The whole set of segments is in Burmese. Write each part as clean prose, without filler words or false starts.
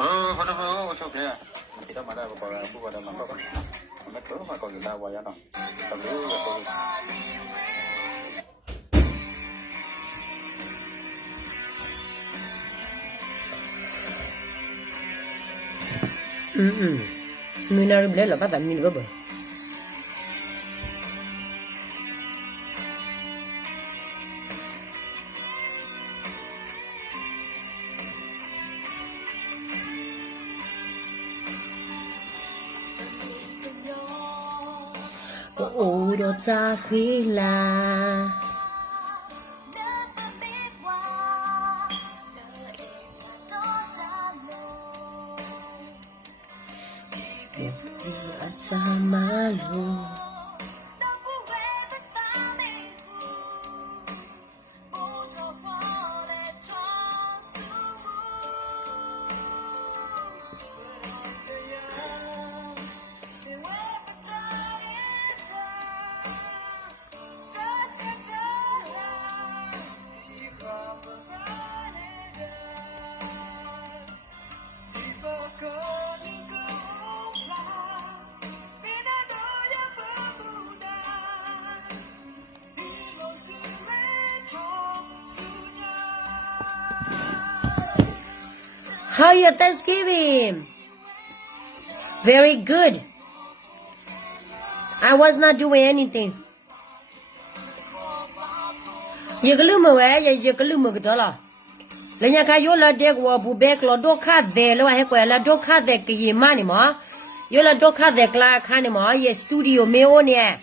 เขาจะเขาชอบแค่ที่ต้องมาได้บอกอะไรพูดว่าเราก็ไม่เคยมาก่อนอยู่แล้ววายน้องตอนนี้มีนาริบเลยหรอป้าแต่มีนาริบโอ้ดอจาคุยลาอาจจะมาลูHow your Thanksgiving? Very good. I was not doing anything. You can look away, you can look at all. Then you can la deck or bubek or do cut there, low hequella, do cut the key money more. You'll do cut the clock animal, ye studio meonia.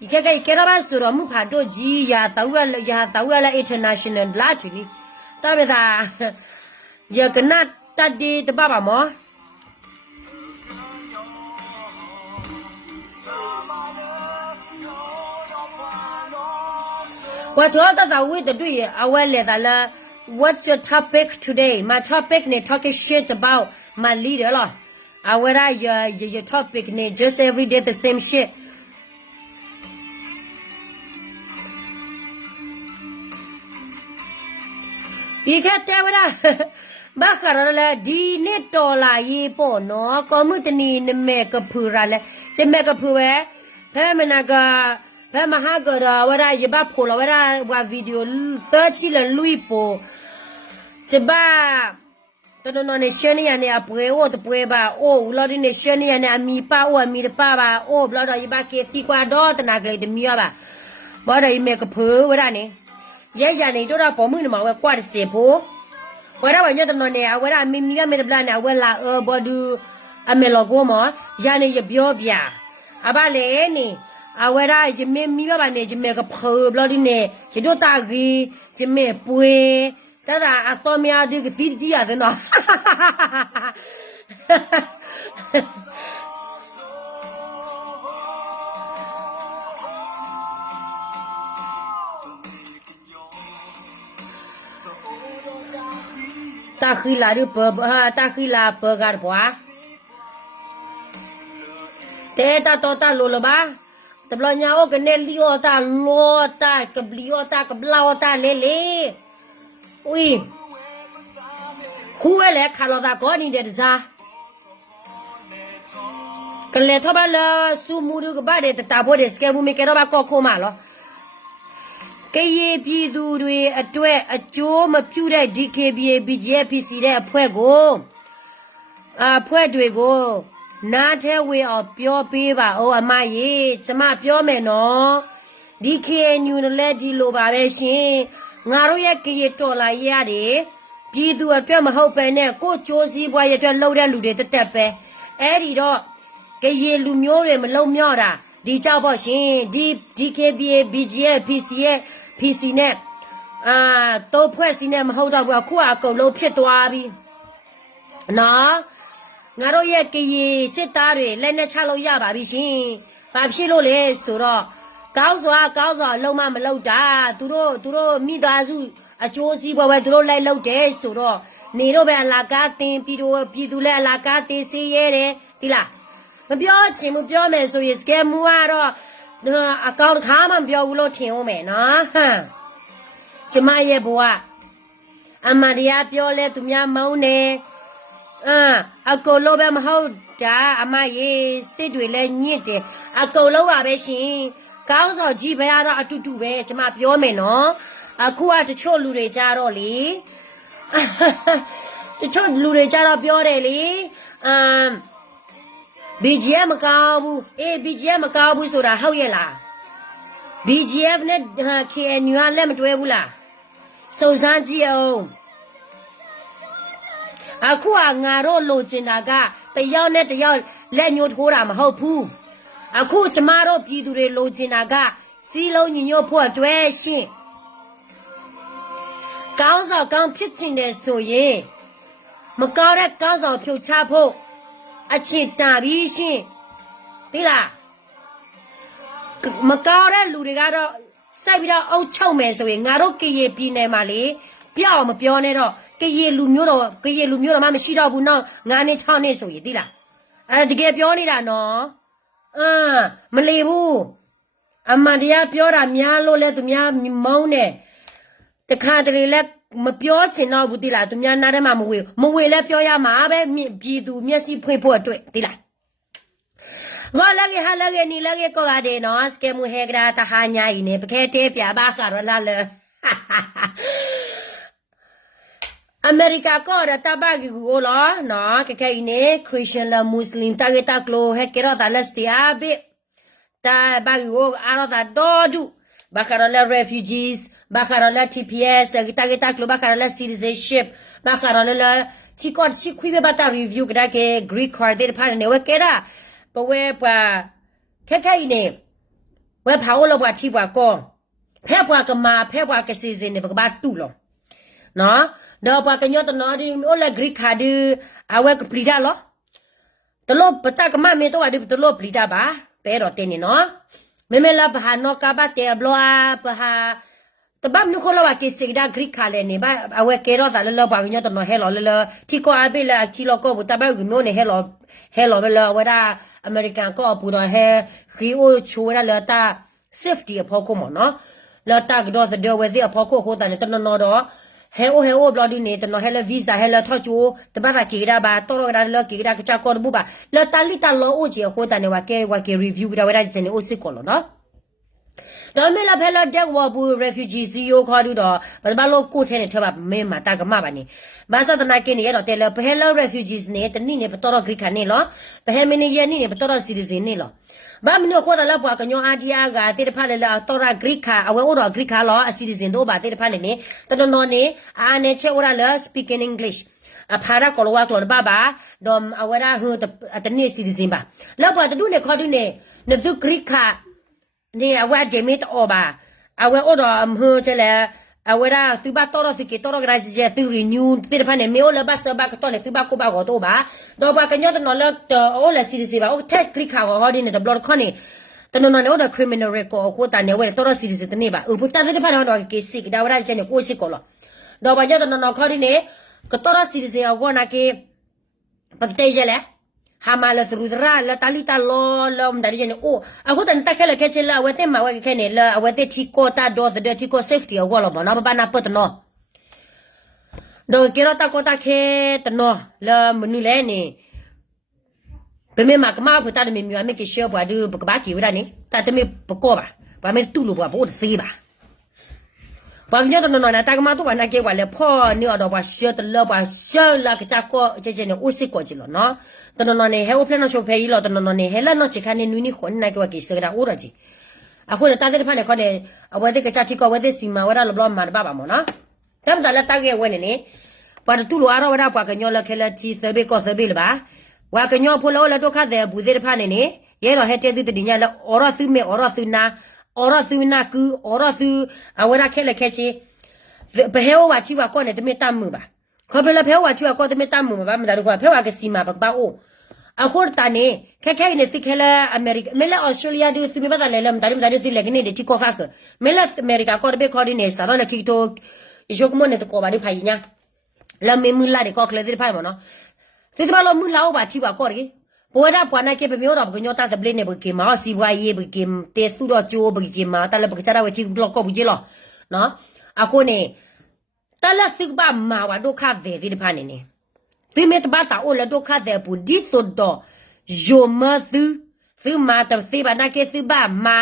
You can get about Suramupa do G, Yatawella International Blattery. Tabitha, you cannot. ตัดดีแต่บ้าบ่หมอว่าเธอตัดเอาไว้แต่ด้วยเอาไว้เลยแต่ละ What's your topic today? My topic เนี่ย talking shit about my leader หรอเอาไว้ได้ your topic เนี่ย just every day the same shit อีแค่แต่ไว้ได้บ้าขนาดนั้นดีเนตโตลายีปอเนาะก็มุตนีนเมกะพูระเลยจะเมกะพูเวเพ่มันก็เพ่มาหากระว่าได้จะบ้าพูละว่าได้ว่าวิดีโอ30ละลุยปอจะบ้าตอนนั้นเนี่ยเชนี่ยันเนี่ยป่วยโอ้ตัวป่วยบ้าโอ้เราดิเนี่ยเชนี่ยันเนี่ยมีป้าโอ้มีป้าบ้าโอ้เราได้บ้าเกตีกว่าดอตนาเกลเดมีอ่ะบ้าได้เมกะพูว่าได้เนี่ยยันเนี่ยตัวเราปอมือเนี่ยมาว่ากว่าเสียพูว่าเราเนี่ยตอนนี้ว่าเรามีก็ไม่ได้บล้านว่าเราบดูอเมริกาหมอยาเนี่ยจะเบี้ยเบี้ยอาบ้าเลยนี่ว่าเราจะมีก็บ้านเนี่ยจะมีก็เพิ่มแล้วดิเนี่ยจะดูตากีจะมีป่วยแต่ละอาตมีอะไรก็ติดดีอ่ะเนาะตาขี้ลาดูเปิดตาขี้ลาเปิดกันปะแต่ตาโลละบ้าแต่บลอยาวกันเนลิโอตาโลตากับลิโอตากับลาวตาเล่อุ้ยคู่แหละขาลตาก้อนนี่เด็ดซะกันเลยทั่วบ้านเลยซูมูดูกับบ้านเด็ดตาบอดสแกมูไม่แกเราบ้าก็โคมาหรอကရေပြည်သူတွေအတွက်အကျိုးမပြုတဲ့ DKBA BGFPC တဲ့အဖွဲ့တွေကိုနားထဲဝေအောင်ပြောပေးပါဦးအမရေကျမပြောမယ်နော် DKNU လည်းဒီလိုပါပဲရှင်ငါတို့ရဲ့ကရေတော်လာရတယ်ပြည်သူအတွက်မဟုတ်ပဲနဲ့ကိုကြိုးစည်းပွားရအတွက်လှုပ်တဲ့လူတွေတက်တက်ပဲအဲ့ဒီတော့ကရေလူမျိုးတွေမလုံမြော့တာဒီကြောက်ပေါ့ရှင်ဒီ DKBA BGFPC ရဲ့ PC နဲ့တော့ဖွဲ့စီနဲ့မဟုတ်တော့ဘူးအခုအကုန်လုံးဖြစ်သွားပြီနော်ငါတို့ရဲ့ကရေစစ်သားတွေလက်နဲ့ချလို့ရပါပြီရှင်ဘာဖြစ်လို့လဲဆိုတော့ကောင်းစွာလုံးမမလုံးတာသူတို့မိသားစုအကျိုးစီးပွားပဲသူတို့လိုက်လုံးတယ်ဆိုတော့နေတော့ပဲအလာကားတင်ပြည်သူလည်းအလာကားတင်စီရဲတယ်ဒီလားမပြောချင်ဘူးပြောမယ်ဆိုရင်စကဲမူကတော့အကောင့်ခါမှမပြောဘူးလို့ထင်ဦးမယ်နော်ဟမ်ကျမရဲ့ဘဝအမတရားပြောလဲသူများမုန်းတယ် အကုတ်လုံးပဲမဟုတ်တာအမရေစစ်တွေလည်းညစ်တယ်အကုတ်လုံးပါပဲရှင်ကောင်းစော်ကြီးပဲကတော့အတူတူပဲကျမပြောမယ်နော်အခုကတချို့လူတွေကြတော့လေတချို့လူတွေကြတော့ပြောတယ်လေBGF မကောင်းဘူးBGF မကောင်းဘူးဆိုတာဟုတ်ရဲ့လား BGF နဲ့ KNU ကလည်းမတွဲဘူးလားစုံစမ်းကြည့်အောင်အခုကငါတို့လိုချင်တာကတယောက်နဲ့တယောက်လက်ညှိုးထိုးတာမဟုတ်ဘူးအခုကျမတို့ပြည်သူတွေလိုချင်တာကစီးလုံးညီညွတ်ဖို့အတွက်ရှင့်ကောင်းဆောင်ကောင်းဖြစ်ချင်တယ်ဆိုရင်မကောင်းတဲ့ကောင်းဆောင်ဖြုတ်ချဖို့အချစ်တာပြီးရှင့်သိလားမကောင်းတဲ့လူတွေကတော့စိုက်ပြီးတော့အုပ်ချုပ်မယ်ဆိုရင်ငါတို့ကရေပြည်နယ်မှာလေပြောင်းမပြောနဲ့တော့ကရေလူမျိုးတော့မှမရှိတော့ဘူးနော်9နှစ်6နှစ်ဆိုရင်သိလားတကယ်ပြောနေတာနော်မလီဘူးအမှန်တရားပြောတာများလို့လဲသူများမုန်းတယ်တခါတလေလဲမပြောချင်တော့ဘူးသိလားသူများနားထဲမှာမဝေလဲပြောရမှာပဲပြည်သူမျက်စိဖွင့်ဖို့အတွက်သိလားငါလည်းဟာလည်းနီလည်းကောရတယ်နော်စကဲမူဟေဂရာတဟာညာဤနေပခဲတဲပြပါခါရလာလေအမေရိကကောရတဘဂီကိုလောနော်ကဲဤနေခရစ်ယာန်လာမွတ်စလင်တာဂက်တာကလိုဟဲကရတာလက်စတီအဘိတာဘဂီကိုအာရတာဒေါ်ဒူဘာခါရလာ refugees ဘာခါရလာ TPS တာဂက်တာကလိုဘာခါရလာ citizenship ဘာခါရလာချီကောချီခွေးဘတာ review ကဒါကေ Greek card တဲ့ဖာနေဝကဲရာပဝဲပွာခက်ခဲနေဝဲဖာဝလောပွားချီပွားကောဖဲပွားကမာဖဲပွားကစီစင်နေပကဘာတူလောနော်တော့ပွားကညောတနော်ဒီအိုလာဂရိခါဒီအဝဲကပလီဒါလောတလို့ပတကမမေတော့ဒီတလို့ပလီဒါပါပဲတော့တင်းနေနော်မေလာဘာနောကဘာတေဘလောဘာတပတ်နုခလောဝကစီဒါဂရိခါလေနေဘာအဝဲကေရောသာလောပွားကညောတနော်ဟဲလောလတီကိုအပိလာချီလောကောဘတပတ်ကမျိုးနေဟဲလောဘလောဝဒါအမေရိကန်ကောပူတော့ဟဲခီအိုချိုရလာတာ safety အဖို့ကိုမနော်လာတာကတော့သဒေဝဲဒီအဖို့ကိုဟိုတန်တနော်တော့ဟဲအိုဘလော်ဒီနေတနော်ဟဲလဗီဇာဟဲလထောချိုတပတ်ကကေရာဘာတော်ရလာကေရာကချာကောဘူဘာလာတာလီတာလောအိုချေဟိုတန်နေဝကေ review ကဝဲဒါစနေအိုစစ်ကောလောနော်ဒါမဲ့လာဖဲလာတက်ဝဘူး refugee စီယိုခေါ်တူတော့ဘာလို့ကိုထဲနေထပ်ပါမဲမှာတာကမပါနေဘာသာတနာကင်းနေရတော့တယ်လဖဲလာ refugees နေတနိနေပတော်ဂရိခနေလောဘဟမီနီယနေနေပတော် citizen နေလောဘာမလို့ခေါ်တာလားပွားကညောအာဒီယာကတေတဖလေလာတော်ဂရိခအဝဲဩတော်ဂရိခလော citizen တို့ပါတေတဖနေနေတနော်နေအာနေချေဩရလာ speak in english အဖာရကောလဝါကလောဘာဘာဒမ်အဝဲရာဟူတနိ citizen ပါလောက်ပွားတူနေခေါ်တူနေနဒုဂရိခနေအဝဲဂျေမီတောဘာအဝဲဩတော်အမှုချလေအဝဲရာသူဘာတော်သူကေတော်ဂရာဂျီသူ renew တေတဖနေမေောလဘဆဘကတော့လေသူဘာကိုဘာကိုတော့ဘာတော့ဘာကညောတနော်လက်ဩလေ citizen ပါဩတက်ဂရိခဟောဒီနေဒဘလော့ခနေတနော်နော်ဩ criminal record ဟိုတန်နေဝဲတော် citizen တနေပါဥပတတဲ့ဖာတော့ကေစစ်ဒါဝရချနေကိုစစ်ကောလောတော့ဘာညောတနော်ခေါ်ဒီနေကတော့ citizen ဟောနာကေပကတေးကြလေဟာမလာသူရလာတလီတလောလောမဒါရီနေအိုအခုတန်တက်ခဲလက်ခဲချလာဝဲတဲ့မှာဝဲခဲနေလာဝဲတဲ့တီကိုတာဒေါ်တဲ့တီကို safety ဟောလောဘာနာဘာနာပတ်နော်ဒေါ်ကေရတာကိုတာခဲတနော်လာမနူလဲနေဘယ်မှာကမဖတာမေမြာမေကရှောဘာဒူပကဘာကီဝရနေတာတမေပကောပါဘာမေတူလို့ဘာဘို့သေးပါဘာညတော့နော်နာတာကမတော့ဘာနာကေဝါလေဖောနေတော့ဘာရှောတလောဘာရှောလာကချကောချေချေနေဦးစစ်ကောချီလောနော်တနော်နေဟဲဝဖလနချိုဖဲရီလောတနော်နေဟဲလာနော်ချခနေနူနီခွန်နာကေဝကေစကရာဦးရချီအခုနေတာတဲ့ဖာနေခေါ်နေအဝဲတဲ့ကချတီကောဝဲတဲ့စီမာဝရလောဘလမာဘာဘာမောနော်တမ်တလာတာကေဝဲနေနေဘာတူလို့အားဝရပွားကညောလခဲလာချီသဘေကောသဘေလဘာဝါကညောဖိုလောလတော့ခတဲ့ဘူးတဲ့ဖာနေနေရဲတော့ဟဲတဲ့တဲ့ညလာအော်ရသူမေအော်ရသူနာအော်ရသူနာကူအော်ရသူအဝရခဲလက်ခဲချီဘဟဲဝါချီဝါကောနေတမေတမှုပါခေါ်ပလဖဲဝါချီဝါကောတမေတမှုပါမဒါတော့ဖဲဝါကစီမာဘကပါအိုအခုတန်နေခဲနေသိခဲလာအမေရိကမဲလာအော်စတြေးလျဒူစီမေပါတယ်လမ်ဒါရီစီလက်နေတီကိုခါကမဲလာအမေရိကကောဘေခေါ်ဒီနေစာရလကီတိုဂျိုကမနေတကောဘာဒီဖိုင်ညာလာမေမူလာဒီကောကလေဒီဖိုင်မနော်စစ်တမလောမူလာဘာချီဝါကောရီပေါ်တာပွားနာကေပမျိုးတော့ဘကညောတာသပလင်းနေဘကေမာစီဘွားရေးဘကေတေသူတော့ချိုးဘကေမာတလဘကချရာဝချီဘလော့ကောဘူးကြီးလောနော်အခုနေတလစစ်ပါမာဝါဒုခတဲ့ဒီဖာနေနေ သူမေတဘာတာအိုလဒိုခါတဲ့ပူဒီတိုဒိုယိုမသူမာတစီဘာနာကေစီဘာမာ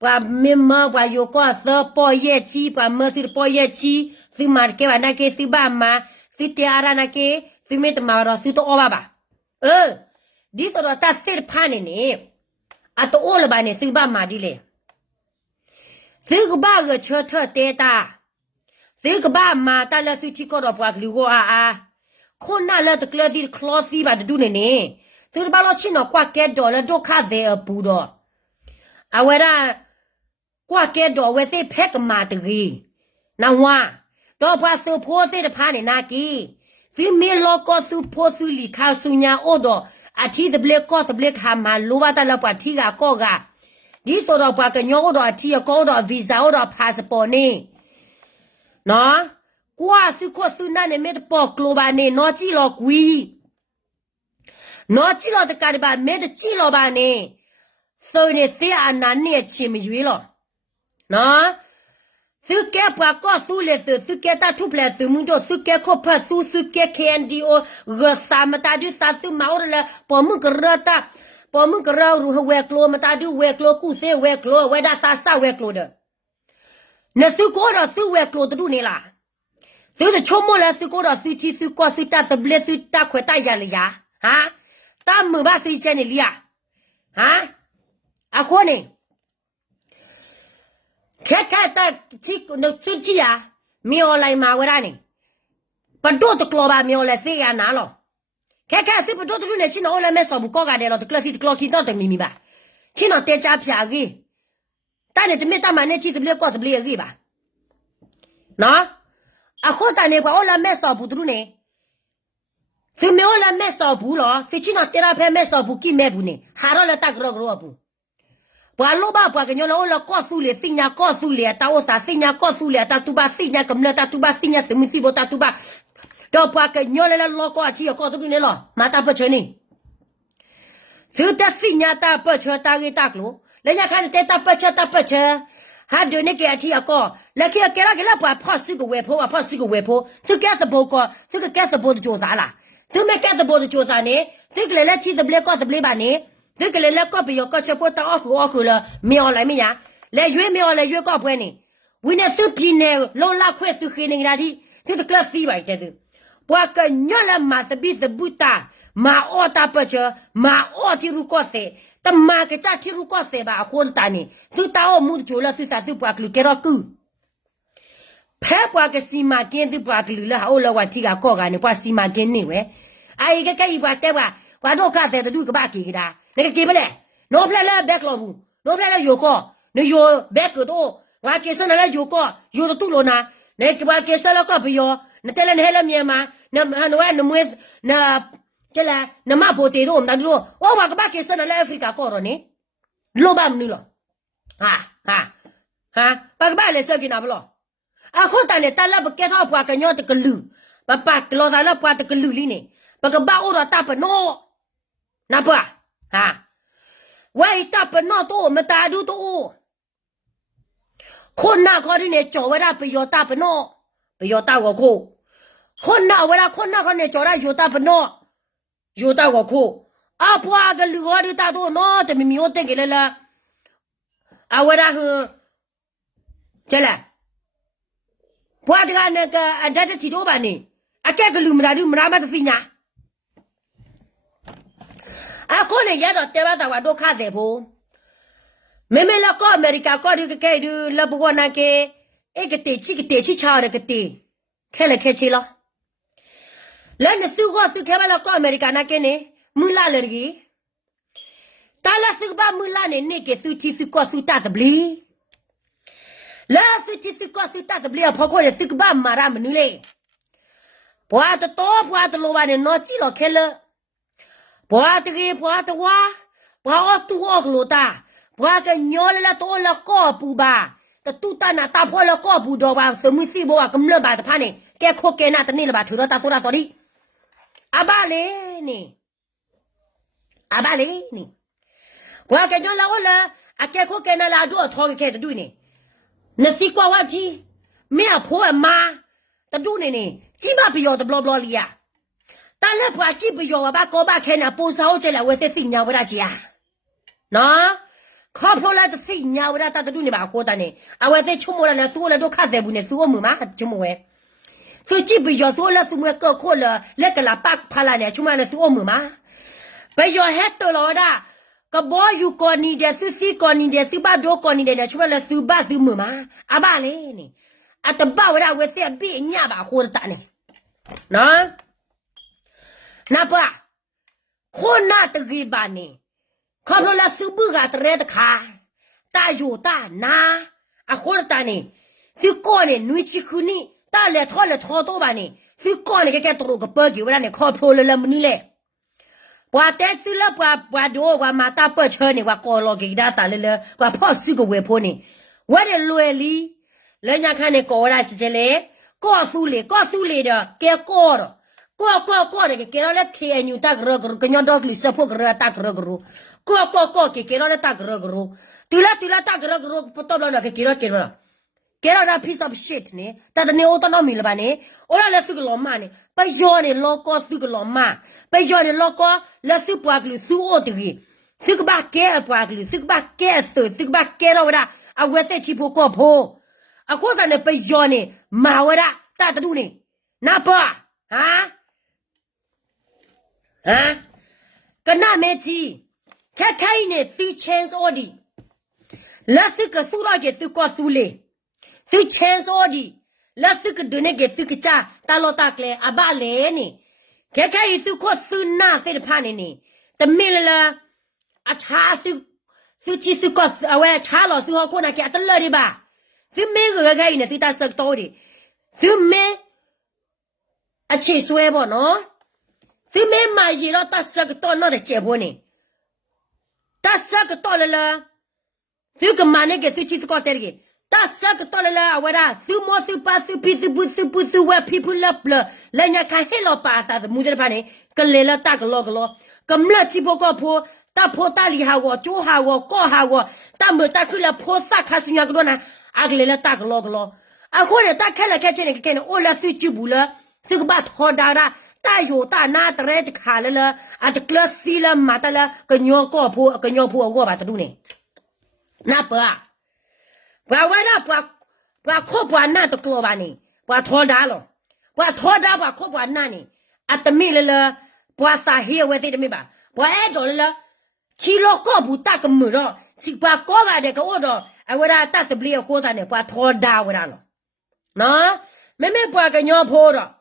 ပွာမင်မပွာယိုကောသပေါ်ရဲ့ချီပွာမသီပေါ်ရဲ့ချီသူမာကေဘာနာကေစီဘာမာသူတေအရာနာကေသူမေတမာရောသူတော့ဘာဒီတော့တာစစ်ဖာနေနေအတော့အိုလဘာနေသူဘာမာဒီလေသူကဘာကချထတေတာသူကဘာမာတလသူချီကောတော့ပွာကလူကိုအာခုနလည်းတကလဒီခလောစီဘာတူနေနေသူဘာလို့ချင်းတော့ကွာကဲတော့လည်းဒုက္ခသေးအပူတော့အဝရကွာကဲတော့ဝဲသိဖက်ကမာတကြီးနဝါတော့ဘာသူဖိုးသေးတဖာနေနာကီသူမေလောကသူဖိုးသူလီခါဆုညာအိုတော့အထီးတဘလက်ကောတဘလက်ဟာမလိုပါတလောက်ပါထီကကောကဒီတော့ဘာကညောတော့အထီးကောတော့ဗီဇာတော့ပါစပေါ်နေနော်ကွာသူခေါ်သူနာနေမေတပေါ်ကလိုပါနေနော်ကြည့်လို့ကွီနော်ကြည့်လို့တကယ်ပါမေတကြည့်လို့ပါနေဆိုနေသေးအနာနဲ့ချင်းမရွေးလို့နော်သူကဲပွားကောသူလေသူကဲတာထုပလက်သူမှုတော့သူကဲခေါ်ဖတ်သူကဲ KNDO ရသမတာဒီသတ်မောရလေပေါ်မှုကရတာပေါ်မှုကရရူဝဲကလိုမတာဒီဝဲကလိုကုစေဝဲကလိုဝဲဒါသဆဝဲကလိုတဲ့နသူကောတော့သူဝဲကလိုတူနေလားသူတို့ချုံမလာသူကောတော့သူချီသူကောသူတတ်ဘလက်သူတခွဲတရလေယာဟာတမဘာသူချနေလီယာဟာအခုနေခက်ခက်တချီနသူချီယာမြေော်လိုက်မှာဝရနေပဒိုတကလောပါမြေော်လဲစေရနာလောခက်ခက်စစ်ပဒိုတူနေချီနော်လဲမဲဆောဘူးကောကတယ်လောတကလစီတကလောခင်းတော့တမီမီပါချီနော်တဲချဖြာကြီးတနဲ့တမေတမနဲ့ချီတဘလက်ကောတဘလက်ကြီးပါနော်အခုတနေကွာလာမဲဆောဘူးတူနေသူမေလာမဲဆောဘူးလောသူချီနော်တဲရာဖဲမဲဆောဘူးကိမဲဘူးနေဟာရောလဲတကရောရောဘူးဘာလို့ဘာကညလောလောကောသူလေစညာကောသူလေတာဝတာစညာကောသူလေတာတူပါစညာကမလတာတူပါစညာတမီစီဘတာတူပါတော့ဘာကညလောလောကောအချီကောတူနေလောမာတာပချနေသူတစညာတာပချတာဂေတာကလို့လည်းညခါတဲ့တာပချဟာဒိုနေကအချီကောလက်ခေကဲလာကလာပါဖော့စီကိုဝဲဖိုးဖော့စီကိုဝဲဖိုးသူကဲသဘောကောသူကဲသဘောကြိုးသားလားသူမကဲသဘောကြိုးသားနေသူကလည်းချီတဘလက်ကောတဘလက်ပါနေဒီကလေးလက်ကော့ပြီးကော့ချက်ပေါ်တော့အခုလာမြော်လိုက်မရလဲရွေးမြော်လဲရွေးကော့ပွဲနေဝင်းနဲ့သူပြင်းနေလောလာခွဲသူခင်းနေတာဒီသူကလပ်စီးပါတဲ့သူပွားကညလာမသဘိသဘူတာမာအော်တာပချမာအော်တီရူကောစေတမာကချတီရူကောစေပါခွန်တန်နေသူတောမှုချိုလာသူတာသူပွားကလူကဲတော့ကူဖဲပွားကစီမာကင်းသူပွားကလူလာဟိုလောဝတီကကော့ကနေပွားစီမာကင်းနေဝဲအိုင်ကဲပွားတဲ့ကွာတော့ခတဲ့တူကဘာကီကဒါနေကေဘလေနိုဖလာလာဘက်လောဘူးနိုဖလာလာယိုကောနေယိုဘက်ကတော့ငါကေစနလာယိုကောယိုတူလောနာနေကဘာကေစလာကောဘယောနတဲလန်ဟဲလမြန်မာနမနဝနမွေနာကျလာနမပိုတေတော့မတူဝါကဘာကေစနလာအာဖရိကကောရနေလောဘမနူလောဟာဘာကဘာလေစကိနာဘလောအခုတန်တလဘကေတော့ဘွားကညောတကလူပပကလောတာလဘွားတကလူလီနေဘကဘာအိုရတာပနောနာပွားဟာဝိုင်တပ်ပနောတော့မတာဒူတော့ခွန်နာခေါ်နေကြော်ဝရပယောတပ်ပနောပယောတပ်ကိုခွန်နာဝရခွန်နာခေါ်နေကြော်ရယောတပ်ပနောယောတပ်ကိုအပွားကလူဟောဒီတာတော့နော်တမီမျိုးတဲ့ကလေးလားအဝရဟကျလာဘွားတကနေကအဒတ်တီတော့ပါနေအကဲကလူမလာဘူးမနာမသသိညာအခုလေရတော့တဲပါတာဒုက္ခတဲ့ဖို့မေမေလကောအမေရိကကောဒီကဲဒူလဘဝနာကေအေကတေချိချာရကတေခဲလေခဲချီလောလဲနစုကောသူခဲမလကောအမေရိကနာကေနေမူလာလေကြီးတာလာစုဘာမူလာနေကေသူချီစုကောသူတတ်ဘလီလာစုချီစုကောသူတတ်ဘလီဖော်ခေါ်ရသူကဘာမာရမနူလေဘွာတော့ဘွာတလိုပါနေနော်ကြည့်လို့ခဲလေဘွာတကြီးဘွာတဝါဘွာတူအောကလိုတာဘွာကညောလာတော့လကောပူပါတတူတနာတာဖော်လကောပူတော့ပါသမီးစီဘွာကမလပါတဖာနေကဲခိုကဲနာတနေလပါထူတော့တာဆိုတာတော်ဒီအဘလေးနေဘွာကညောလာဝလာအကဲခိုကဲနာလာတော့ထော်ခဲတူနေနစီကွာဝကြီးမင်းအဖိုးအမတတူနေကြီးမပြောတဘလဘလလီယာ但是不记不要把高把开那不少这了，我在新疆为啥家？那靠谱了的新疆为啥大家都你把活的呢？啊，我在出门了，做了都看在不呢，做么嘛出门喂？做记不要做了，做么搞错了，那个啦把怕了呢，出门了做么嘛？不要还多了的，个包有过你的，是谁过你的，是把多过你的呢？出门了做把做么嘛？啊把嘞呢？啊，都把我啦，我在别人家把活的打呢，那不，可那的给吧呢？看到了是不个的来的看，大有大拿啊，活的打呢？是搞呢，你去和你打来掏多吧呢？是搞呢，个多个包给我呢，看破了么你嘞？我带走了，我多我马大不车呢，我搞了给他打了，我跑四个外婆呢，我的乱里，人家看你搞了直接来，告诉你的，给搞了。过的给到了开牛大个个人家到里是破个大个个过给到了大个个对了大个个不到了给到那 piece of shit 呢但是你我到那米了吧呢我来是个老妈呢不要你老高是个老妈不要你老高来是不个是我的是个把给不个是个把给是个把给了我的啊我在起破破啊或者呢不要你骂我的大的路呢那不啊个那没记，看呢，对钱少的，那是个苏拉给对告诉嘞，对钱少的，那是个对那个对个家，大老大个阿爸来呢，看一对告诉那谁的怕你呢？但没了，啊查对几对告诉啊喂查了最好可能给他了的吧？对每个看呢对他是多的，对每啊七岁不喏。这没买起了，打十个到那的结果呢？打十个到了，这个买那个最就是搞的个，打十个到了，我啦，手摸手把手皮手不手我皮不了，人家看黑了把啥子，木的怕呢？跟来了打个老个咯，跟了几波个破，打破打厉害我，做下我，搞下我，打没打去了破啥看是那个多呢？啊个来了打个老个咯，啊或者打开了看见那个看了，我了最就不了，这个把拖大了。大有大拿的来的看了，啊，这个死了马的了，个尿高坡，个尿坡我把它弄呢。那不啊，不为了不可不那的搞吧呢，不拖大了，不拖大不可不那呢，啊，得没了，不撒黑我在这没吧，不挨着了，去了高不大个门了，去把高个的个我着，哎我那打死不了火的呢，不拖大我那了，那妹不个尿坡了。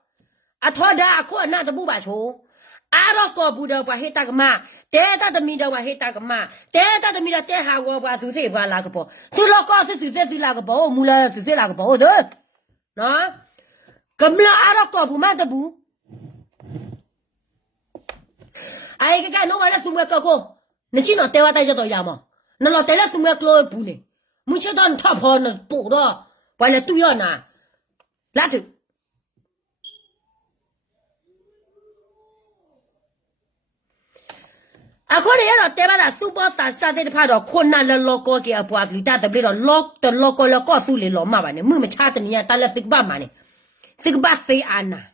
啊，他的啊，可那都不把错。啊，那个不的把黑大个嘛，带他的米的把黑大个嘛，带他的米的带下我把就这把那个包，就老高是就这那个包，木了就这那个包的，啊，咁了啊，那个不嘛的不，哎，个侬话了什么哥哥，你去那带我带着到家嘛？那老带了什么哥不呢？没想到你他跑那包的，完了对了呢，那就。啊，可能要带把那书包打下在的怕到困难了，老高给阿不阿里打的不了，老高了告诉你老妈吧呢，没差的你呀，打了这个爸妈呢，这个把谁安呐？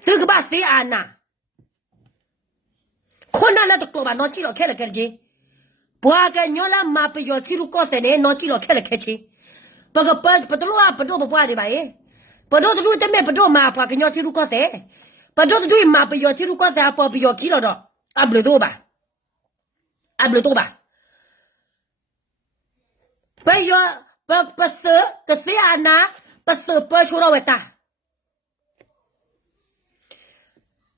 这个把谁安呐？困难了都搞吧，拿起了开了开去，不阿个鸟了妈不要记录高的呢，拿起了开了开去，不个不多啊，不多不阿的吧耶，不多的路对面不多嘛，不个鸟记录高的。把这个对马不要提出刚才不要提了的，啊不多吧，不要不是个谁啊那不是不出了为大，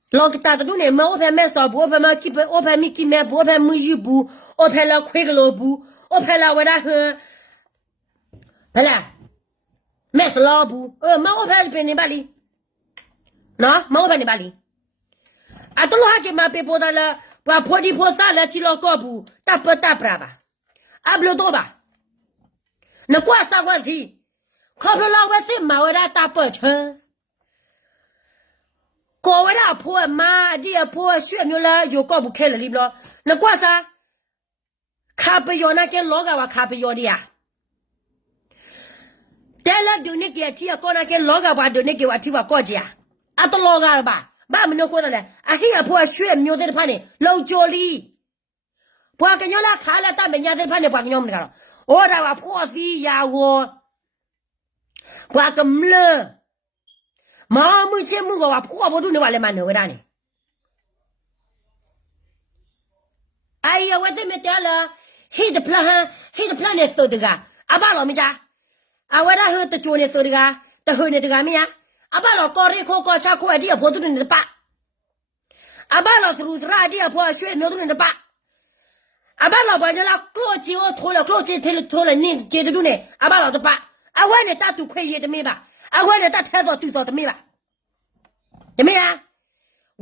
老个大的都呢嘛，我拍买烧布，我拍买鸡我拍米鸡买布，我拍木鱼布，我拍了块个萝卜，我拍了为了很，拍了买是老布，嘛我拍别人巴里。那毛盘的巴里，啊，都还给嘛被破的了，把破的破啥了，去了高步，打不吧，啊不多吧，那挂啥问题？靠不老百姓嘛为了打不成，高为了破嘛，这破血苗了又高不开了里不？那挂啥？看不要那给老个话看不要的呀。但了就你给提搞那给老个话就你给我提我高级啊。အတလောကပါဘာမနှခွန်းလဲအဟိအဖွာရွှေမျိုးတဲ့ဖာနေလုံချိုလီဘွာကညောလာခါလာတမညာတဲ့ဖာနေဘွာကညောမနကတော့ဩဒါကဖွာသီယာဝဘွာကမလမာမှုချေမှုကဖွာဘဒုနေပါလေမနေဝဒနေအိုင်ဝတ်တဲ့မတလာဟိဒပလန်နဲ့သုတ်တကအဘလောမကြအဝရဟတချိုနေသုတ်တကတဟိုနေတကမရအဘလောကောရီခိုကောချခိုအဒီအဖို့တုနေတပအဘလောသူဒရာအဒီအဖို့ရွှေမျိုးတုနေတပအဘလောဘာနလာကလောချီအိုထိုးလကလောချီထဲထိုးလနင်းကျေတုနေအဘလောတပအဝဲနဲ့တတူခွေရတမေးပါအဝဲနဲ့တထဲတော့တူတော့တမေးပါတမေးလား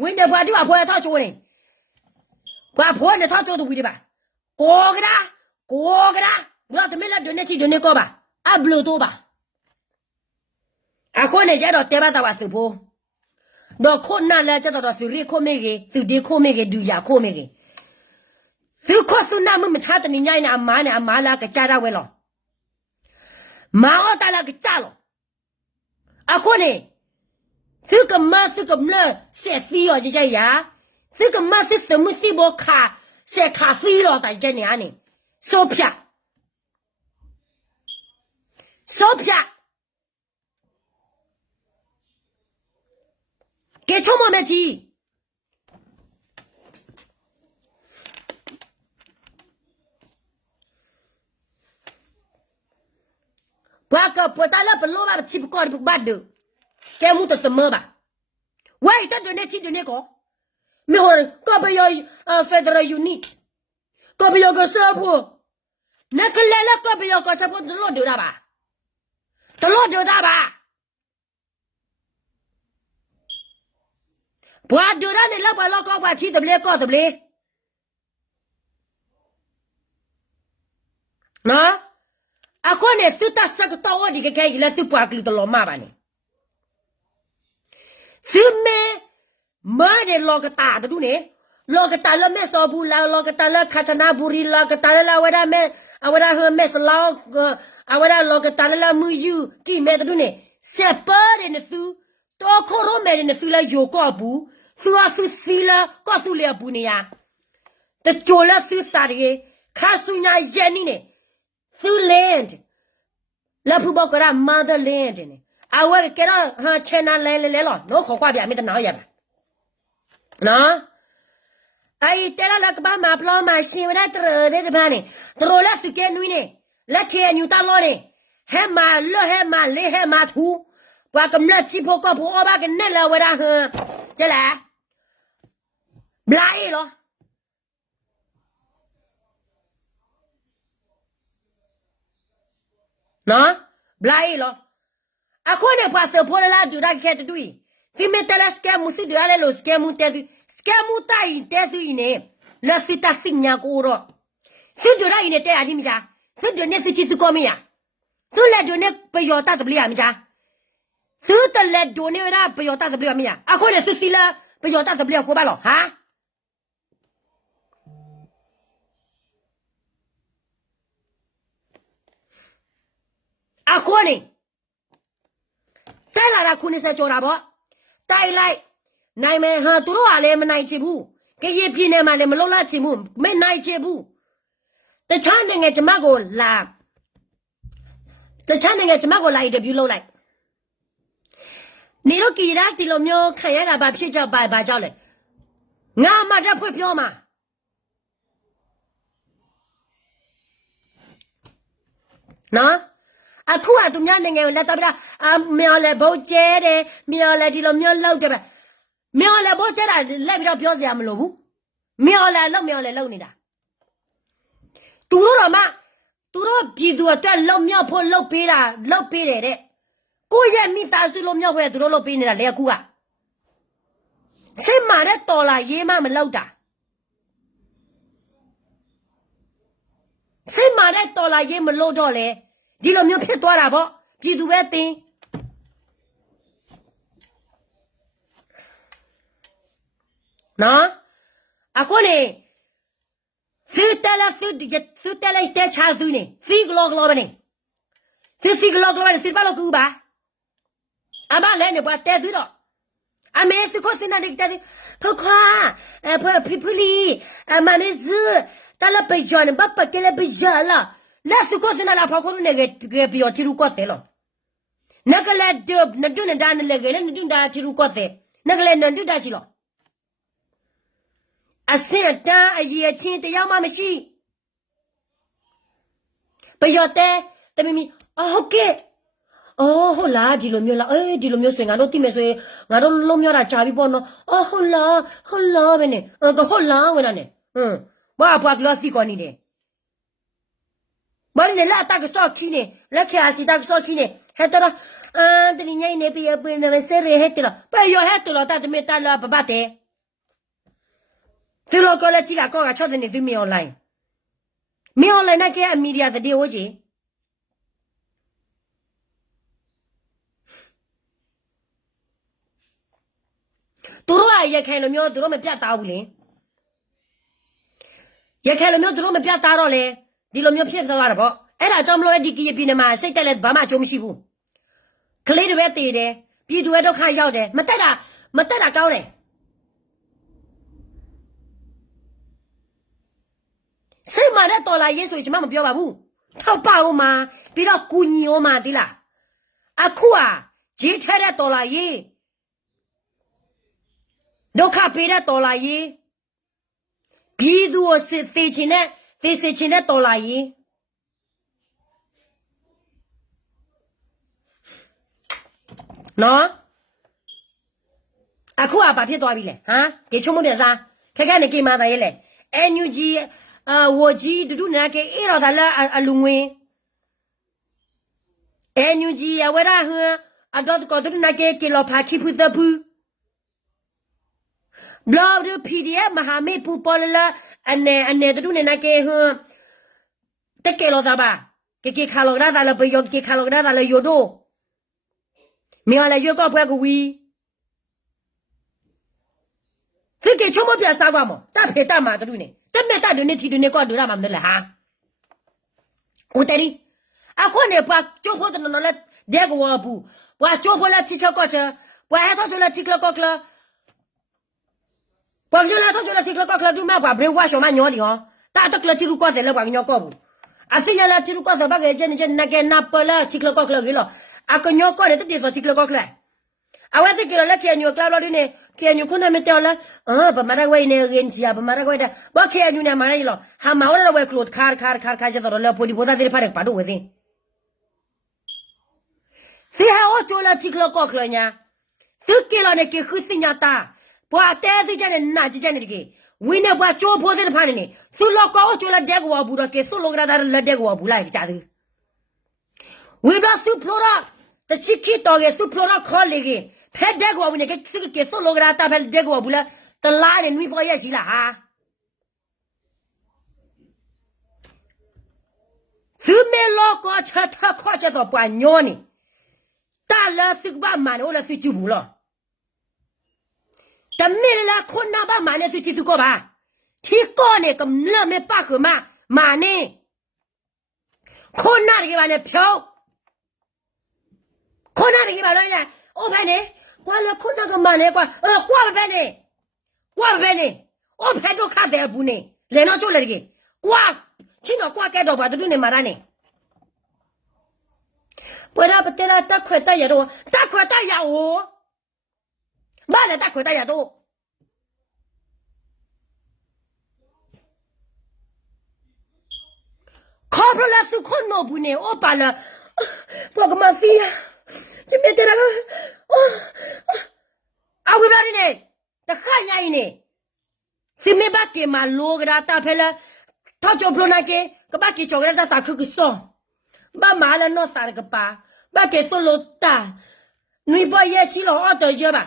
ဝင်းနေဘွားဒီအဖို့ထားချိုးနေဘွားဖို့နဲ့ထားချိုးတူပြီးပါကိုကရာဘလို့တမေးလာဒိုနေချီဒိုနေကောပါအဘလို့တော့ပါအခုနေကြတော့တဲပါတော့သူဖို့တော့ခုနလည်းကြတော့သူရိခိုမေကြီးသူဒီခိုမေကြီးဒူရခိုမေကြီးသူခေါ်သူနာမထားတဲ့ညိုင်းနဲ့အမားလာကကြတာဝဲလောမာအော်တလာကကြလောအခုနေသူကမဆက်ဖီရောကြရသူကမဆက်သမစီဘောခါဆက်ခါဖီရောတိုင်ကျနေအနေစောဖြတ်给充满没题，不个不打了不老吧，气不高的不巴的，该木的什么吧？喂，他就那气就那个，没好人，个别要federal unit，个别要个社铺，那个来了个别要个社铺都老丢了吧？都老丢了吧？ဘွာဒူရနဲ့လောက်ပါလောက်ကောက်ပါချီတပလေကောက်တပလေနော်အခုနဲ့သူတဆက်တော့ဒီကခဲကြီးလက်သူပွားကလူတလောမပါနဲ့သူမဲမားတဲ့လောကတာတူနေလောကတာလမဲစောဘူးလောကတာလခချနာဘူရီလောကတာလဝရမဲအဝရဟမဲစလောအဝရလောကတာလမူယူကိမဲတူနေဆက်ပါတဲ့နဲ့သူတော့ခေါ်ရမဲနဲ့သူလာယိုကောဘူးသူစီလာကောသူလေဘူးနေရတချိုလာသူတာရီခါဆုညာယန်နီနေသူ land လာဖူဘောကရ motherland နေအဝဲကရဟာချနာလဲလောနော်ခေါ်ကွာပြအမေတနာရပါနော်အဲ့တဲလာကဘာမပလောမရှင်ဝရတရတဲ့ဘာနေတရိုလာစုကဲနွိနေလက်ခဲညူတာလောနေဟဲမာလောဟဲမာလေဟဲမာသူဘာကမလက်ချိဖို့ကဖို့အဘကနဲ့လာဝရဟကျလာဘလာအေလောနော်ဘလာအေလောအခုနဲ့ပါစပေါ်လာဒူရာခဲတူဒီမတလစကဲမူစီဒရလေလောစကဲမူတဲစကဲမူတိုင်တဲသူနေလက်စီတစညာကိုရောသူဒူရာနေတဲအကြီးမစားသူဒူနေစီတူကောမရသူလက်ဒူနေပယောတာတပလီအမစားသူတလက်ဒူနေရာပယောတာတပလီအမရအခုနဲ့သူစီလာပယောတာတပလီကိုပါလောဟာအခုနေတိုက်လာတာခုနေစကြော်တာပေါ့တိုက်လိုက်နိုင်မယ်ဟာသူတို့ကလည်းမနိုင်ချင်ဘူးကြည်ပြင်းနေမှလည်းမလုံးလာချင်ဘူးမနိုင်ချင်ဘူးတခြားနိုင်ငံကျမကိုလာအင်တာဗျူးလုပ်လိုက်နေတော့ကြည်ရာဒီလိုမျိုးခံရတာဘာဖြစ်ကြောက်ဘာကြောက်လဲငါမှတက်ဖွင့်ပြောမှာနော်အခုကသူများနိုင်ငံကိုလက်တော့ပြမြော်လဲဘုတ်ကျဲတယ်မြော်လဲဒီလိုမျိုးလောက်တယ်ပဲမြော်လဲဘုတ်ကျဲတာလက်ပြီးတော့ပြောစရာမလိုဘူးမြော်လဲလောက်နေတာသူတို့တော့မှသူတို့ပြည်သူအတွက်လောက်မြောက်ဖို့လောက်ပေးတယ်တဲ့ကိုယ့်ရဲ့မိသားစုလို့မြောက်ဖို့သူတို့လောက်ပေးနေတာလေအခုကစိတ်မာတဲ့တော်လာရေးမလောက်တာစိတ်မာတဲ့တော်လာရေးမလို့တော့လေဒီလိုမျိုးဖြစ်သွားတာပေါ့ပြည်သူပဲသိနော်အခုနေသူတဲလိုက်တဲ့ချာသူနေစီဂလောပဲနေစီဂလောပဲစီပါလို့ကူပါအဘလည်းနေပါတဲသူတော့阿妹是可是那里的婆婆婆婆里妈咪是到了北疆的爸爸给了北疆了，那是可是那老婆婆那个比较提入国的了，那个来的那就能打那个来那就打提入国的，那个来那就打去了。啊，现在啊也钱的要妈咪是，不要的，但明明啊 OK。哦，好啦，ဒီလိုမျိုးလားဒီလိုမျိုးဆိုရင်ငါတို့တိမယ်ဆိုရင်ငါတို့လုံးမြောက်တာကြာပြီပေါ့နော်ဟုတ်လားပဲနဲ့ဟုတ်လားဝင်တာနဲ့ဘာကလောစီကောနေတယ်ဘာလဲလာတာကစောခင်းနေလက်ခါစီတာကစောခင်းနေဟဲ့တော့တနင်္ဂနွေနေ့ပြပြနေစရဲဟဲ့တော့ပဲရဟဲ့တော့တာတမေတာလာပပတဲ့သူလောကလည်းကြည့်လာကောက6တဲ့နေသူမြေ online နဲ့ကအမီဒီယာတဲ့ဝကြီးသူတို့ကရက်ခဲလိုမျိုးသူတို့မပြတ်သားဘူးလေရက်ခဲလိုမျိုးသူတို့မပြတ်သားတော့လေဒီလိုမျိုးဖြစ်သွားတာပေါ့အဲ့ဒါကြောင့်မလို့ဒီကီပြည်နယ်မှာစိတ်တက်လက်ဘာမှအကျိုးမရှိဘူးကလေးတွေပဲတည်တယ်ပြည်သူရဲ့ဒုက္ခရောက်တယ်မတက်တာကောင်းတယ်စိတ်မာတဲ့တော်လာရေးဆိုရင်ကျွန်မမပြောပါဘူးထောက်ပါဦးမှာပြီးတော့ကူညီဦးမှာဒီလားအခုကရေးထဲတဲ့တော်လာရေးဒုက္ခပေးတဲ့တော်လာရေးပြည်သူကိုစစ်သေးချင်တဲ့တော်လာရေးနော်အခုကဘာဖြစ်သွားပြီလဲဟမ်ကေချုံမပြစားခက်ခက်နေကေမာတာရဲ့လေ NUG ဝကြီးဒုနာကေအေရောဒါလာအလူငွေ NUG ရဝရဟအတော့ကောဒနာကေကေလောဖာခိဖူတပူဘလော့ဒူ PDF မဟာမေပူပေါ်လာအနေတူနေနာကေဟတကေလောသာပါကေခါလောဂရာဒါလဘယောကေခါလောဂရာဒါလယိုဒိုမြော်လေယောကောပွဲကဝီစိကေချုံမပြစားကွာမတဖေတမှာတူနေတမေတတူနေထီတူနေကောဒူရမှာမလဲဟာဦးတရီအခုနေပါချိုဖို့တနော်လက်ဒေကဝဘူးပွာချိုဖို့လက်တီချောကောချပွာဟဲတော့ချလက်တီကလကောကလပွာကျလာတော့ချလက်တီကလကောကလဒူမကွာဘရေဝါရှောမညောလီဟောတာတကလတီရူကောတယ်လေကွာညောကောဘူးအစီရလာတီရူကောစဘာကေဂျန်ဂျန်နကေနာပလာတီကလကောကလဂီလောအကညောကောနေတတီတော့တီကလကောကလအဝဲသိကလလက်ခေညောကလာလို့ဒီနေခေညောခုနမတော်လားဗမာရဝဲနေရင်ကြီးဗမာရဝဲတာဘာခေညောနေမနိုင်လောဟာမောရဝဲကလို့ခါကြတော့လေပိုဒီပိုသားတွေဖားတယ်ပါတော့ဝဲသိစီဟာအိုချိုလာတီကလကောကလညာသူကီလောနေကေခုစညာတာဘွာတဲသိချင်နေနာကြည့်ချင်နေဒီဝင်းနေဘွာချိုးဖို့တဲ့ဖားနေသူလောကောချိုလာဒက်ကွာဘူးတော့ကေသူလောကရာဒါလက်ဒက်ကွာဘူးလိုက်ကြတယ်ဝီဘလာသူဖလိုရာတချီကီတော့ကေသူဖလိုရာခေါ်လေကေဖက်ဒက်ကွာဘူးနေကေသူလောကရာတာဖက်ဒက်ကွာဘူးလားတလားနေနွေပေါ်ရရှိလားဟာသူမဲလောကောချက်ထခေါ်ချက်တော့ပွာညောနေတာလာသူဘာမန်အိုလာသူချူဘူးလားတမေလာခွန်နာဘာမနဲ့သူချီသူကောပါထီကောနေကမလမေပါကမာနေခွန်နာရကေဘာနေဖြောက်ခွန်နာရကေဘာလဲအိုဖဲနေကွာလခွန်နာကမနဲ့ကွာကွာဖဲနေအိုဖဲတော့ခတဲ့ဘူးနေလဲတော့ကျိုးလေကေကွာချင်းတော့ကွာကဲတော့ဘာတူနေမာရနေပွေရာပတဲလာတက်ခွဲတက်ရတော့တက်ခွဲတက်ရဟိုဘာလဲတက်ခွဲတက်ရတော့ခေါ်ဖလာစုခွန်နိုဘူးနေအိုပါလာပွာကမစီချမေတဲလာအဝိဘာရနေတခါရိုင်းနေစီမေဘကေမာလိုဂရာတာဖဲလာထောက်ချောပလိုနာကေကဘကေချောဂရာတာခုကစောဘာမာလာနောတာကပါဘာကေဆိုလိုတာနွေပေါ်ရဲ့ချီလောအော်တော်ကြပါ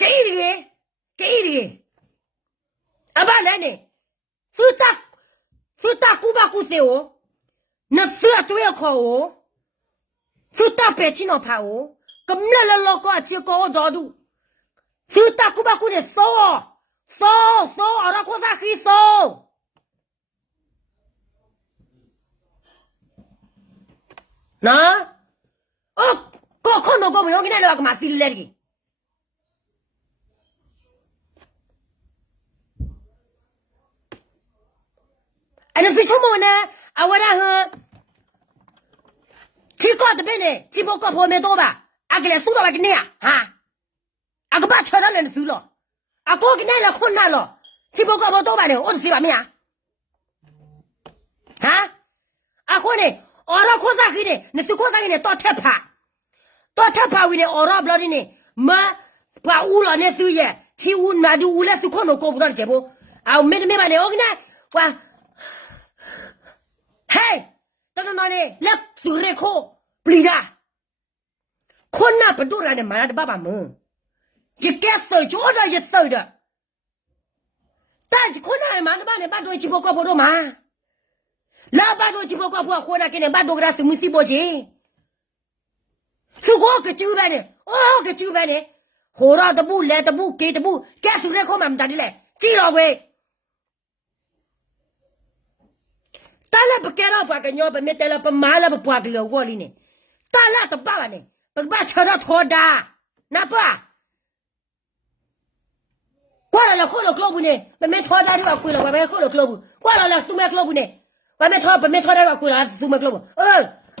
ကေရီအဘလည်းနေသူတာကူဘာကူစေ哦နဆတ်တွေခေါ်哦သူတာပဲချီနောဖာ哦ကမလလလောကအချီကောတော်ဒူသူတာကူဘာကူနေစောအရခေါ်တာခီစောနော်ခေါ်နော်ကောမယောကိနေလောကမစီလေရီ And if you want to, I want to she got the bene, she broke up for me over. I get a suit like near, ha? I go back to her and Sulo. I go get a conalo. She broke up over, or see me, ha? I want it, or a cosine, Nisukosa in a totepa. Totepa with the aura blood in it. Ma, Paula, nephew, yeah. She would not do less to Kono Cobranchebo. I'll meet me by the organize. Well, hey, don't know, let to recall, Blida. Kona Padura and Mad Baba Moon. You get so Georgia, you soda. That's Kona and Madame Bado Chipoka Podoma. La Bado Chipoka Pona can a Badogra to Musiboji. So go get you, Benny. Oh, get you, Benny. Hold out the bull, let the bull, get the bull, get to recommend that delay. See away. Tala bakera pa kanyo pa metela pa mala pa puaglo wali ne. Tala ta ba ne. Pagba chara thoda. Na pa. Kwala la kholo globu ne. Pa me thoda ri wa kwila wa me kholo globu. Kwala la suma globu ne. Wa me thoda pa me thoda wa kwila suma globu.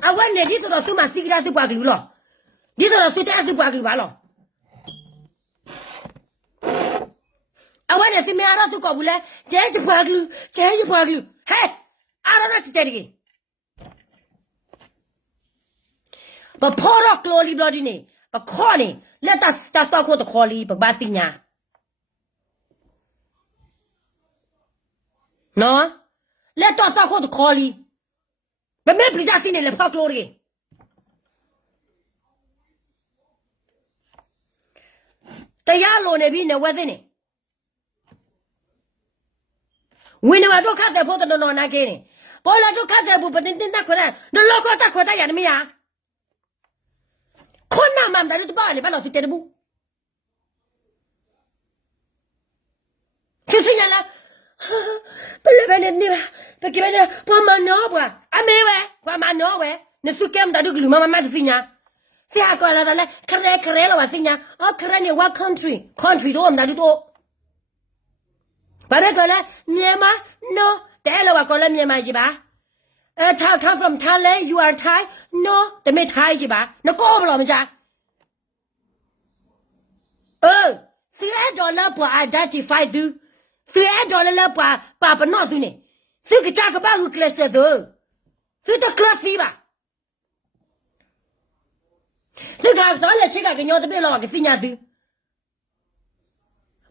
Awan ne di so do suma sigira su puaglo lo. Di so do su ta su puaglo ba lo. Awan ne si me ara su ko bule. Je puaglo. Hey. I don't know to tell you. But pour up glory bloody name. But calling, let us just talk with the collie, but Bassinia. No? Let us talk with the collie. But maybe that's in the glory. The yellow never within it. We never do cut the bottle on again. Bola do cut the boot, but didn't that with that. The local attack with that, Mia. Kona man, that is the body, but not to tell you. Cecilia, believe but given a poor man nowhere. I may wear, what man nowhere. The Sukem that do glue, Mamma Madicina. See, I got another Carrella, I think, or Carrania, what country? Country, don't that do. But I call it Myanmar, no, the Ella call it Myanmar Jiba. Come from Thailand, you are Thai? No, the made Thai Jiba. No, go over, Mja. Oh, $3 per identify do. $3 per Papa Nothing. Think talk about who class the door. Think the class fever. Think I saw the chicken in your bill like a thing I do.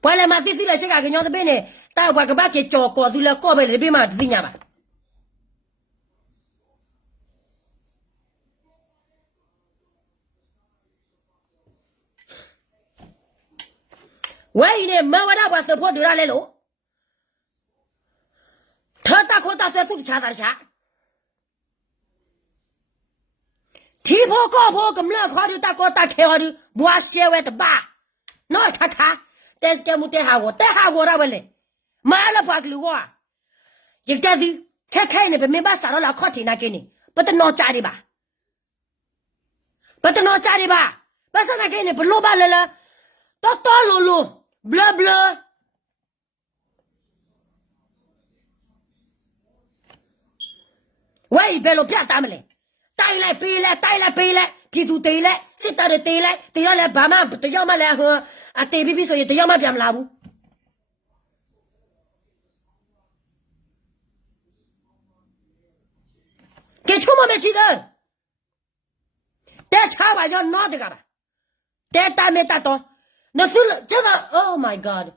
While I'm at this, I check out in your bene. That was a bucket chalk or the cover the bima vinaba. Why in a mawada was support the Ralelo? Tata Kota to Chadasha. Tipo go, come look how you talk about Kari, wash you at the bar. No, Tata. There's the Mutehago, the Hago. Mala Pagluwa. You tell you, Kakane, but maybe Sarola Cotin again, but the no Chariba. But the no Chariba. But again, but Loba Lella, Doctor Lulu, blah blah. Why bello piatamele? Taila pile, Kitu Tele, sit at the Tele, the Yala Bama, but the Yamala, at the baby so you the Yama Biam Labu. Get you, Mamma. That's how I don't know the gaba. That time it at all. No, oh my God.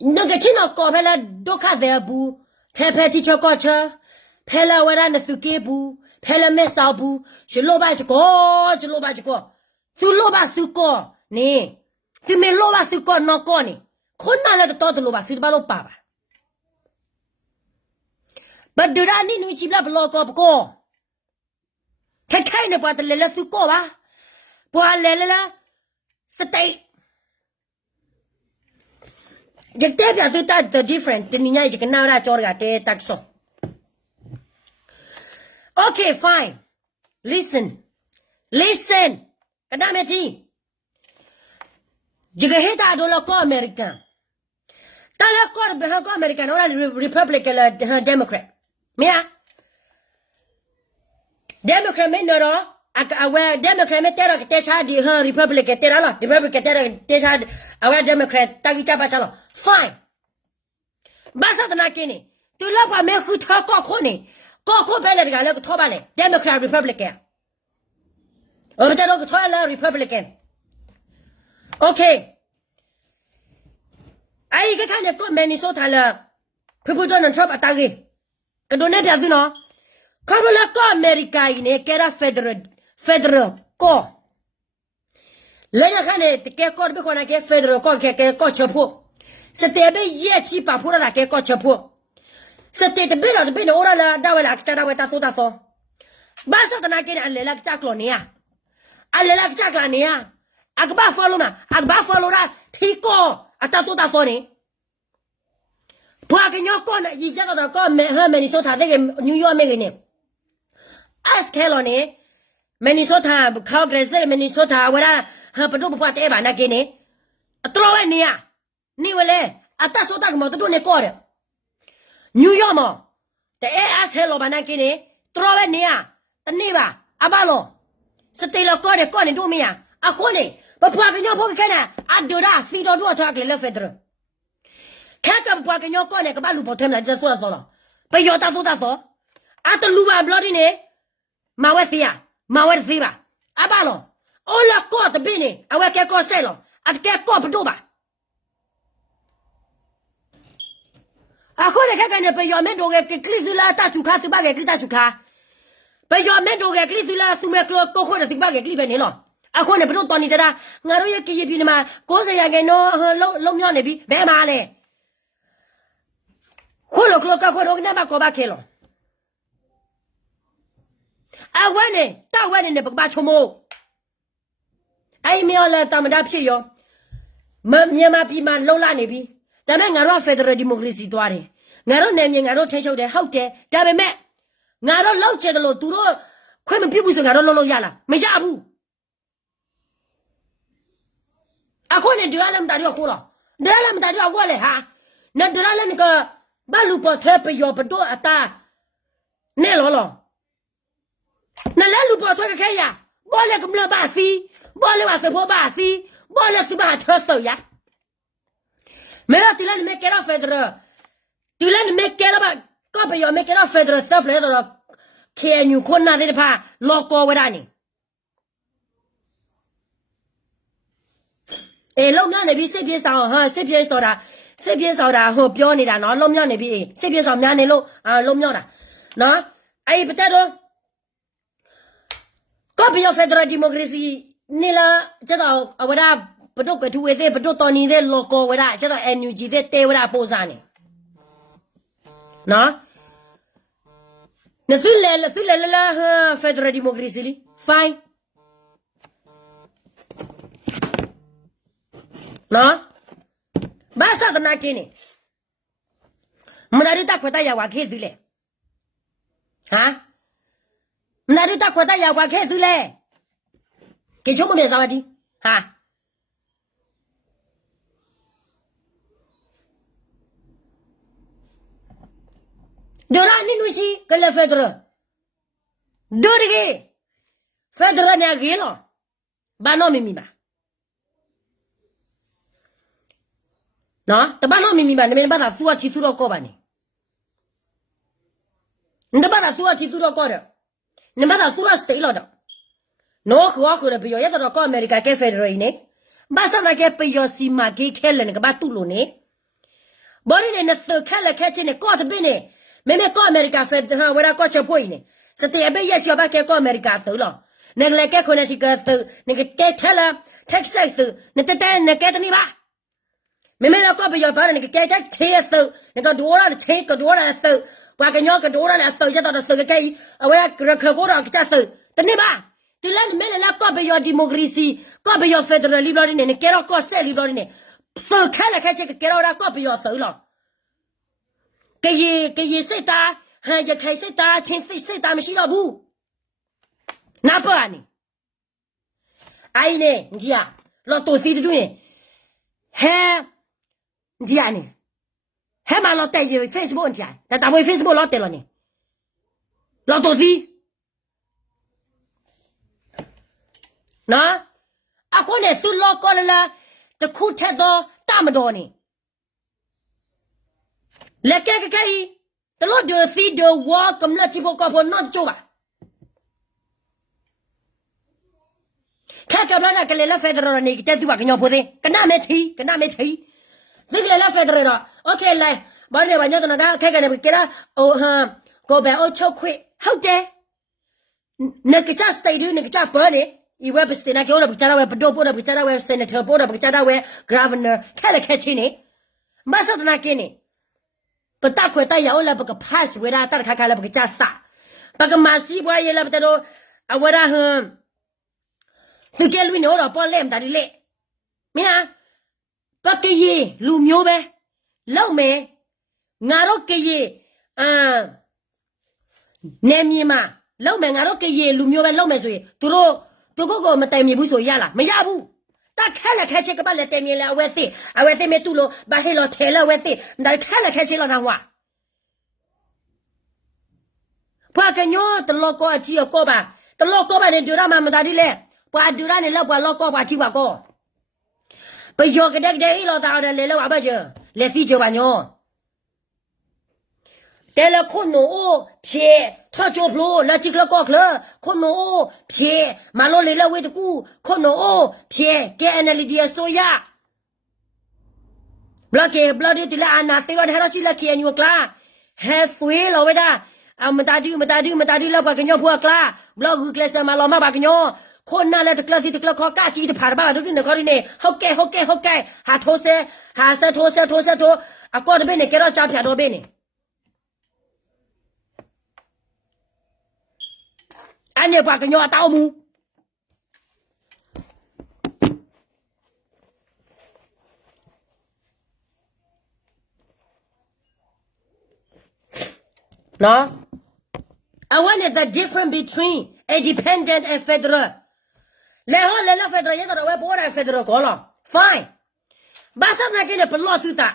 No, the Chino Copella, Doka there, boo. Pepeti Chococha, Pella Warana Sukebu, Pella Mesabu, Shiloba Chiko, Chiloba Chiko. Suloba Suko, ne. You may loba Suko, no corny. Couldn't let the thought of Loba Sibalo Papa. But the running which you love lock up go. Kind about the Lella Sukoa. Poor Lella State. The Tavia do that the different, the Nina can now that Georgia taxo. Okay, fine. Listen. Kadameti. Jigahita do loco American. ta la ko be ha ko American ora Republican la Democrat me Democrat me no awa Democrat me tera te cha di ha Republican tera la Republican tera te cha awa Democrat ta ki cha ba cha lo fine basa ta na kini tu la pa me khu tha ko ni ko be le ga le ko tho ba le Democrat Republican or ta ro ko tho la Republican okay ai cái khăn này có Minnesota là people don't trap attack cái đồ này bây giờ nó không là có America này cái là federal có lấy cái khăn này cái có biết con này cái federal có chấp nhận sẽ để bây giờ chỉ bảo phụ là cái có chấp nhận sẽ để bây giờ ora là đào là cái đào ta số bác sĩ ta nói cái này là cái lo này à là cái lo này à agba follow ra thì có ta số này Pua cái nhóc con này, gì chắc là con mẹ Minnesota đấy cái New York mấy cái này, as cái lo này, Minnesota, Congress đấy Minnesota, vậy là bắt đầu bắt tay vào那cái này, trâu ấy nè, ní vậy lẽ, ta số ta cũng bắt đầu này coi đấy, New York mà, thế as cái lo vào那cái này, trâu ấy nè, ta ní ba, ba lo, sẽ thấy là coi này đâu mày con này, bắt pua cái nhóc cái này, đưa ra, xí đồ thôi cái là federal. Khác cái bữa cái nhóc con này cái bà lụp thêm lại cho số là bây giờ ta số ta lụp vào bloody này mà quay xí ba bà lo ô là có tập bên này quay cái có xe lo cái có bắt đầu ba con này cái này bây giờ mấy đồ cái clip là ta chụp khá thứ ba cái clip ta chụp khá bây giờ mấy đồ cái clip là tụi mày có khối là thứ ba cái clip này lo con này bắt đầu toàn đi ra ngay rồi cái gì bên mà có gì cái nó lâu nhau này bị bé mà này khôi lộc cái khôi lộc này mà có ba kilo quên này tao quên này ba chôm mồ ai miêu là tao mà đáp gì yo mà nhà mà bị mà lâu la này bịแต่แม่งานเราfederal democracy ตัวเลยงานเราเนี่ยงานเราเทชเอาเดี๋ยวเขาเดี๋ยวแต่แม่งานเราเล่าเจตโลตัวเราค่อยมันพิบูสงานเราเล่ายาละไม่ใช่อาบูคนเนี่ยเดี๋ยวเราไม่ได้เอาคู่หรอเดี๋ยวเราไม่ได้เอาคู่เลยฮะนั่นเดี๋ยวเราเนี่ยก็บ้านลูกพ่อเธอไปยอมไปดูอัตตาเนี่ยหรอนั่นแหละลูกพ่อเธอก็แค่ยาบ่เลยก็ไม่บ้าสิบ่เลยว่าเสือพ่อบ้าสิบ่เลยสิบ้าเธอเสียไม่ละทีละนี่ไม่แก่เราเฟดเรอทีละนี่ไม่แก่เราบ้าก็ไปยอมไม่แก่เราเฟดเรอสเตฟเลยตัวเราเขียนอยู่คนนั้นได้พาล็อกคอไว้ได้นี่老苗那边这边上哈，这边上的和表你的，那老苗那边这边上面的老苗的，那哎不带着，个别要federal democracy，你了知道我那不都过去为的，不都当年的老高为的，知道 NUG 的带为的保障呢，那虽然了federal democracy 里 fine。那，把啥子拿给你？没那里打扩大牙花开始嘞，啊？没那里打扩大牙花开始嘞，给全部没啥问题，啊？丢了你东西，跟了federal，丢这个federal那给了，把那明白。那，但把那明白，你们把它做提出到高吧呢？你把它做提出到高的，你把它做到谁了的？那和的不要，也到搞美国给费的呢？把上那个不要是嘛给开了那个把堵了呢？把你那手开了开起呢，搞的别呢？妹妹搞美国费的哈，为了搞吃破呢，是特别也是要把给搞美国走了。那个来给可能是个走，那个给开了，tax 走，那那给的你吧。妹妹老搞不要把那个改车手，那个多了车个多了手，把个鸟个多了手，就到手个改，我要个客户让个家手，等你吧。对了，妹妹老搞不要 democracy， 搞不要 federal 里边的呢，改了搞谁里边的呢？手开了开这个改了搞不要手了，给一谁打，还要开谁打，请谁打没需要不？哪不啊你？阿姨呢？你啊，老多谁的东西？还。你讲呢？嘿嘛老带着 Facebook 去，但单位 Facebook 老带了呢，老多事。那啊，可能都老高了啦，这苦太多，大么多呢？来改，这老丢事丢我，咁那几波高坡那做吧。看个那个来了费德了，你带对吧？跟鸟婆的，跟那没提。这个来了费德了 ，OK 来，把你把你跟那个看那个给他哦哈，个别哦超亏，好的，那个家 stay 的那个家搬的。以为不是那个我不知道为不多不知道为 senator 不知道为 governor 开了开起呢，马上都那给呢，不大块大要了不个 pass 为了大看了不个加啥，不个马西不也了不得咯，啊为了哼，就给路牛了，把脸打的嘞，咩啊，不给ye路牛呗，老没，俺都给ye，南面嘛，老没俺都给ye路牛呗，老没所以，都咯。都个没带面不说呀啦，没呀不，但开了开车个把来带面了，我说，啊我说没堵了，把黑了抬了，我说，那开了开车了他话，不个鸟的老高只要高吧，的老高吧你丢他妈没打的嘞，不丢他你老不老高吧就把高，不要个那个一老大的来了话不就来飞就把鸟。แต่ละคนโอ้เพียถ้าจบโลแล้วจิกแล้วก็เคลคนโอ้เพียมาโลเลยแล้วเวตกูคนโอ้เพียแกแอนลิเดียโซยาบล็อกเกบล็อกดิละอานาเซวะให้เราจิละเคียนอยู่กลาเฮฟวีเราเวดาเอามันตาดีแล้วปากกันยอพวกกลาบล็อกกูเคลสมาเรามาปากกันยอคนนั่นแหละตะกลาสิตะกลาขอกาจีตะผ่านบ้าทุกทีเนี่ยเขาเนี่ยฮอกเกหาโทเซหาเซโทอะก็เบเนี่ยแกเราจับผิดตัวเบเนี่ยอันนี้ปากกันยอเต้ามูเนาะ I want the difference between independent and federal แล้ว federal ยังต้องเอาไว้ปวด federal ก่อนหรอ fine บ้าสักนักเนี่ยเป็นลอสุตา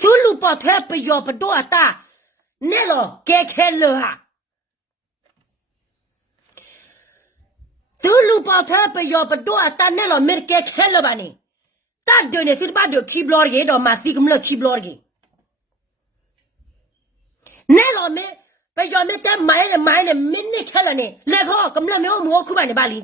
สุลุปอเทปยอปตัวตาเนี่ยหรอแกแค่เลยฮะသူလူပေါထဲပယောပတော့အတနဲ့လောမေကဲခဲလပါနေတတ်တယ်နေသူပါတော့ခီဘလော့ကြီးတော့မသိကမလို့ခီဘလော့ကြီးနဲ့လောမေပယောမေတဲ့မိုင်းနဲ့မင်းနဲ့ခဲလနေလေခေါကမလမျိုးမောခုပါနေပါလီ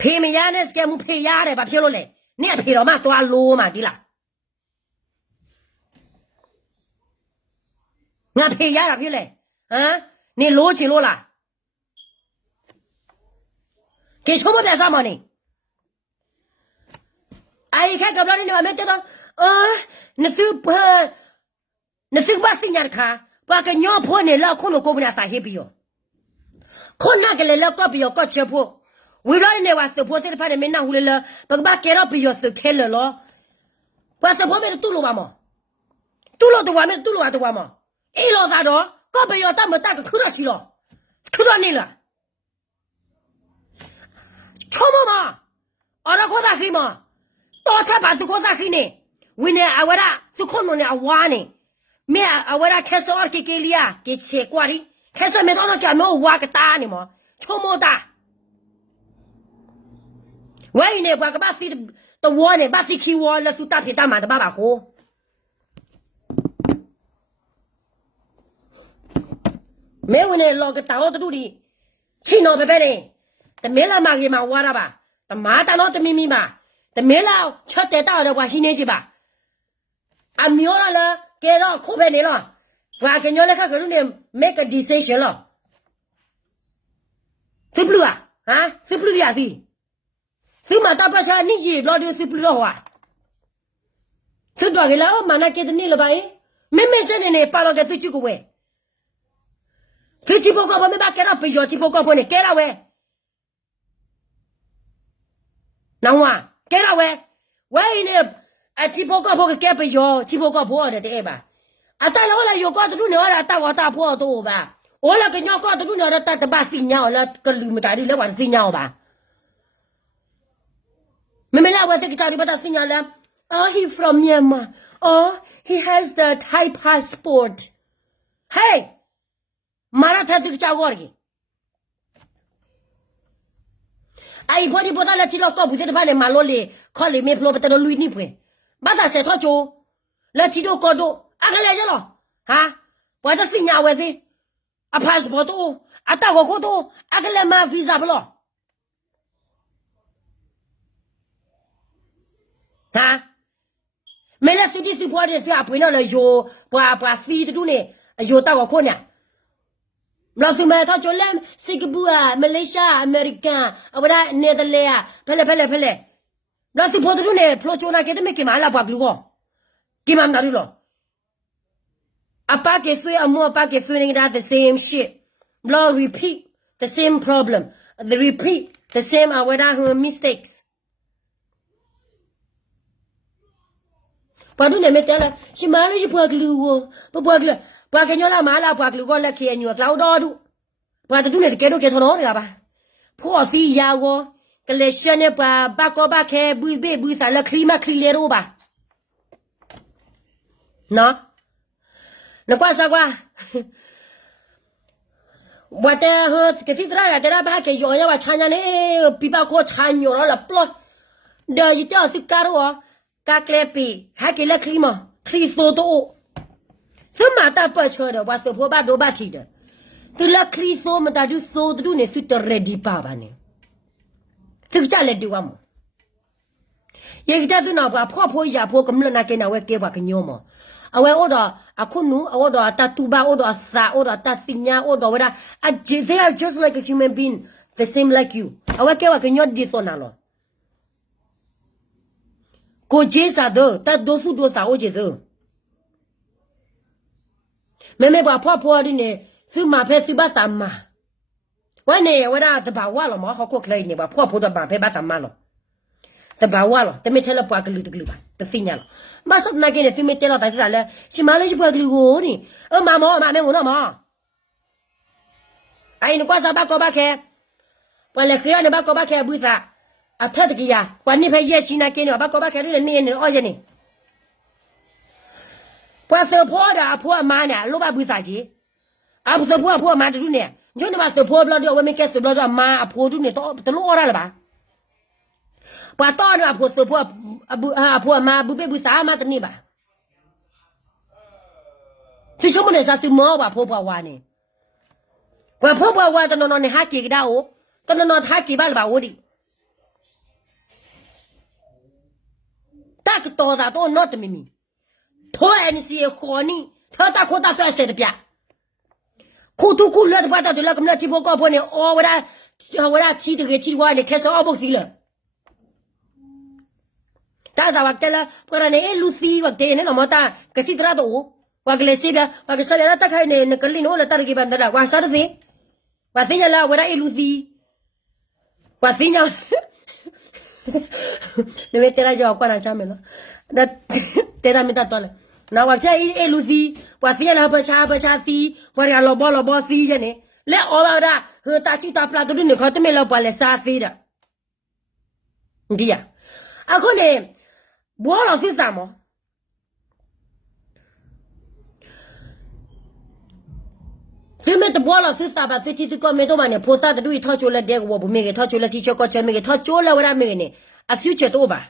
ဖေမရနဲ့စကဲမှုဖေရတယ်ဘာဖြစ်လို့လဲနေအဖေတော်မသွားလို့မှဒီလားငါဖေရတာဖြစ်လေဟမ်နေလို့ချင်လို့လားကေချိုးမပြစားမနေအိုင်ခက်ကဘလနေမမဲတော့နသူဘာစညာခါဘာကညောဖို့နေလောက်ခုလိုကိုမနာစာဟေးပြီးရောခုနကလေးလောက်ကပြီးရောကချဖို့ဝီရိုင်းနေဝါစဖို့တဲ့ဖာနေမနာဟူလေဘကဘာကေရောပြီးရောစခဲလောဘာစဖို့မဲတူလို့ပါမတူလို့တော့မဲတူလို့တော့မအေးလို့သာတော့ကဘယောတမတကခုရချီတော့ခုရနေလားချောမမအရခေါ်တာခိမတော်ထပါသူခေါ်တာခိနေဝင်းနေအဝရသူခေါ်နေအဝါနေမဲအဝရခဲစောကေကေလီယာကေချေကွာရီခဲစေမဲတော့ကြမောဝါကတာနေမချောမတာဝိုင်းနေဘာကဘာစီတဝနေဘာစီခီဝလသူတာဖြစ်တာမှာတဘာဟိုမဲဝင်နေလောကတာတော့တူဒီချင်းတော့ပဲနေတမဲလာမကြီးမှာဝါတာပါတမားတတော့တမီမီပါတမဲလာချက်တဲ့တော့ကွာရှင်းနေစီပါအမျိုးလားကဲတော့ခုပဲနေလားဘာကညောလက်ခကရုနေ make a decision လားသစ်ပလူဟာသစ်ပလူရသည်သစ်မတာပါချာနိကြီးဘလော်ဒီသစ်ပလူတော့ဟွာသစ်တော့ကလာမနာကတဲ့နေလပါမဲစနေနေပါတော့ကသူချူကိုဝဲသူတိပိုကဘာမဘာကဲရပယောတိပိုကဖုန်ကဲရဝဲနောင်ဝကဲရဝဲဝဲနေအတိပိုကဖုန်ကဲပယောတိပိုကဘောတဲ့တဲ့ပါအတရောလာယောကတူနေရတာတော့တာဖို့တော့ပါ Ola ke nyoko tu na ta ta ba sinya ola ke lu me ta di le wa sinya ba. Me la wa se ke ta di ba ta sinya la. Oh, he from Myanmar. Oh, he has the Thai passport. Hey. Mara tha tu cha gor ki. Ai body bota la ti lo ko bu te ba le ma lo le kho le me flo ba ta lo lui ni pwe. Ba sa se tho cho. La ti do ko do. A ka le je lo. Ha? Wa ta sinya we si. A passport o ata go ko to akele ma visa blo ha me la ti ti po de ti a pwe no le yo pa fi tu ne yo ta go ko nya la su me ta jo le Singapore Malaysia America awara Netherlands phele la su po tu ne plo cho na ke de me ke ma la ba glu go ki ma na du lo Apa ke sui amu apa ke sui ni the same shit. Blow repeat the same problem. The repeat the same awara mistakes. Padu ne metela si mala si puak luo. Puak lu. Puak nyola mala puak lu ko la ke nyu cloud do. Padu tu ne ke do ke thono ga ba. Pho si ya go. Kle shane ba ko ba ke bu be bu sa la klima kli le ro ba. No? Na kwa sa kwa wate ho ke ti tra ya tera ba ke yo ya wa chanya ne pi ba ko chanyo la plo de ji ta si ka ro ka kle pi ha ke la klima kli so to so ma ta pa cho de wa so pho ba do ba thi de tu la kli so ma ta du so du ne su to ready pa ba ne tu cha le du wa mo ye ta tu na ba pho ya pho kam la na ke na we ke ba ke nyo mo awe oda akunu oda tatuba oda sa oda tasinya oda wada they are just like a human being the same like you awe ke wa ke nyot di sona lo ko jesa do ta do su do sa o je do me ba pho di ne su ma phe su ba sa ma wa ne wada sa ba wa lo mo ho ko klai ne ba pho do ba phe ba sa ma lo sa ba wa lo te me thela pa kli ba te sinya lo Masuk nak ni, tu mesti lah tadi lah. Si malah si buat ligo ni. Mama me guna ma. Ai ni kuasa bako bake. Pale kaya ni bako bake buta. Athat kiya. Kwani phe ye si nak ni bako bake ni oje ni. Puasa po da po ma na lo ba buta ji. Abu so po ma tu ni. Jo ni ba so po blo dia we me ke so blo ma po tu ni to lo ora la ba. Pa to ni apo so po apo ma bu be bu sa ma tni ba ti so mo ne sa ti mo ba pho wa ni wa pho wa to no ne ha ki da o to no ha ki ba la ba o di ta ki to da to no te mi tho ni si kho ni tho ta kho ta so se de pya khu tu khu le ta de la kam la ti pho ko pho ni o wa ti de ke ti wa ni ke so o bo si le ta da waktu la pura ne Lucy waktu ne nama ta kasi tra do waktu le sebia waktu sebia ta kai ne kali no la tar ki bandara wa sar se wa sinya la wara Lucy wa sinya ne me tera jo kwa na chame lo da tera mi ta to le na waktu Lucy wa sinya la ba cha si wa ya lo bo si je ne le o ba da ta chi ta pla do ne kho te me lo pa le sa si da dia ako ne Bo lo si sa mo. Si me te bo lo si sa ba si ti ko me to ba ne pho sa de du tho cho la de ko bo me ke tho cho la ti cho ko che me ke tho cho la wa ra me ne a future to ba.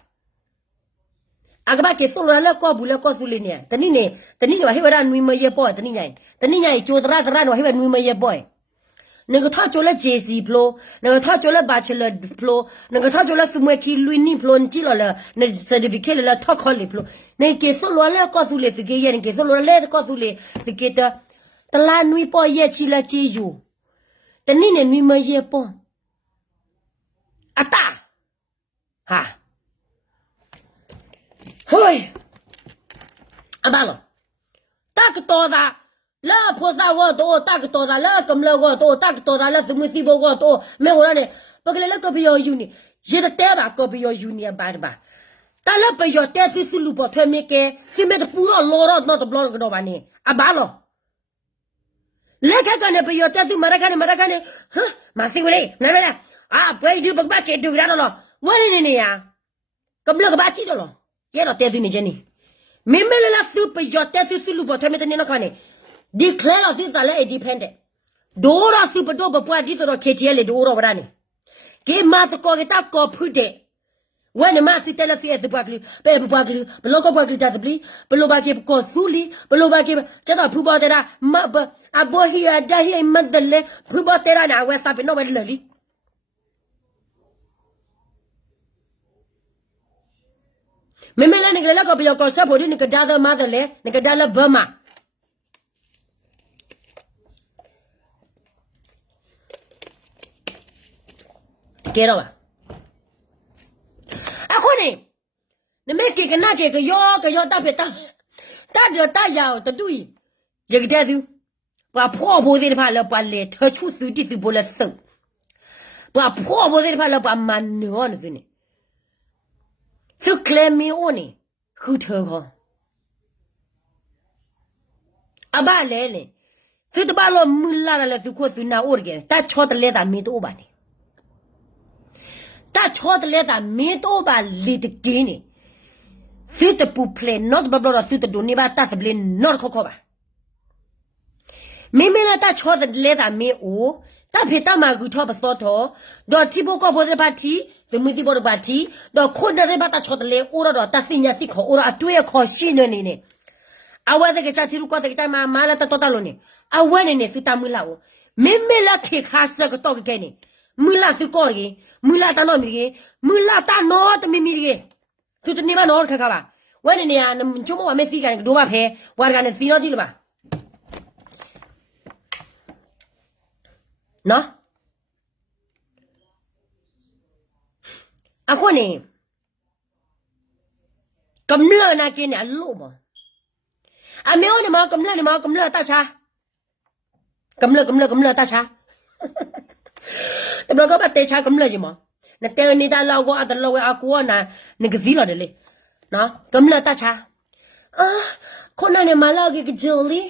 A ka ba ke so la ko bu la ko su le ne. Tani ne wa he wa ra nui ma ye po tani nyai cho tra no he wa nui ma ye po. Ne ko tho cho la JC flow, ne ko tho cho la bachelor flow, ne ko tho cho la sumwe ki luini flow ni lo la ne certificate la tho kho le flow. Ne ke so lo la ko su le se ke ye ne ke so lo la ko su le se ke ta la nui po ye chi la chi yu. Tani ne nui ma ye po. Ata. Ha. Hoi. Abalo. Tak to da la pho sa wo to tak to da la kam la wo to tak to da la su mu si bo wo to me ho ra ne pa ke la ko bi yo yu ni ye de te ba ko bi yo yu ni ba ba ta la pe yo te si lu bo thwe me ke si me de pu ro lo ro no to blo ko do ba ni a ba lo လက်ခက်ကနေပြောတဲ့သူမရခနဲ့ဟမ်မသိဘူးလေနားမလားပွဲဒီဘကကေတူရတော့ဝရနေနေရကဘလကဘာချီတော့ရဲတော့တဲ့သူနေချင်းနေမင်းမလလာသူပြောတဲ့သူလူပေါ်ထွေးမတဲ့နေတော့ခနဲ့ declare တော့သူတလည်း independent ဒိုးရသူပတော့ဘပွားဒီတော့ KTL ဒိုးရဝရနေကေမတ်ကိုကတာကိုဖုတဲ့ဝဲနမစီတယ်စီတဲ့ဘွားကလေးပဲဘွားကလေးဘလောကဘွားကလေးတတ်ပလီဘလောဘာကေကိုဆူလီဘလောဘာကေကျတော့ဖူပေါ်တဲ့ရာမဘအဘောဟီယာဒါဟီမဒလေဖူပေါ်တဲ့ရာနာဝဲစပ်နော်ဝဲလလီမမလည်းငကလည်းကပြောကောဆက်ဖို့ဒီငကဒါသမတယ်လေငကဒါလဘမကဲတော့အခုနေနမေကေကနာကေကယောတပ်ဖက်တာယောတတူရကြတဲ့သူဘာဖောဖို့တဲ့ဖာလပါလေထချုသူတိသူဘလဆုံဘာဖောဖို့တဲ့ဖာလပါမနောနစနေသူကလမီအိုနေခုထောခေါ်အဘလဲလေသူတပါလို့မူလာလာသူခုသူနာအိုရကေတာချောတလဲတာမင်းတို့ပါနေတာချောတလဲတာမင်းတို့ပါလီတကင်းနေသူတပူပလေ not ဘဘလာသူတဒိုနေပါတာစပလေ not ခေါ်ပါမင်းမလာတာချောတလဲတာမင်းအိုတာဖေတာမာကူထောပစောထောဒေါ်တီဘကိုဘောတဲ့ပါတီသမီးတီဘောတဲ့ပါတီဒေါ်ခွန်တဲ့ပါတာချောတလဲအိုရတော့တစညာတိခေါ်အိုရအတွေ့ခေါ်ရှိနေနေအဝဲတဲ့ကချတီရုကောတဲ့ကချမာလာတတော်တလုံးနေအဝဲနေနေသူတမူလာကိုမင်းမလာခေခါစကတော့ကဲနေမူလာသူကောကြီးမူလာတနော်မီကြီးမူလာတနော်တမီမီကြီးသူတနေမနော်ခါခါပါဝဲနေနေချုံမဝမဲစီကန်ဒိုဘာဖဲဝါကနေစီနော်ကြည့်လို့ပါနော်အခုနေကမ္လနာကင်းနေအလို့ပါအမေနေမကမ္လတချာကမ္လတချာတဘလကပတ်တေချာကမ္လကြီးမနတဲနေတာလောက်ကအတလောက်အကူနာငကစီလာတယ်လေနော်ကမ္လတချာခုနနေမလာကဂျိုလီ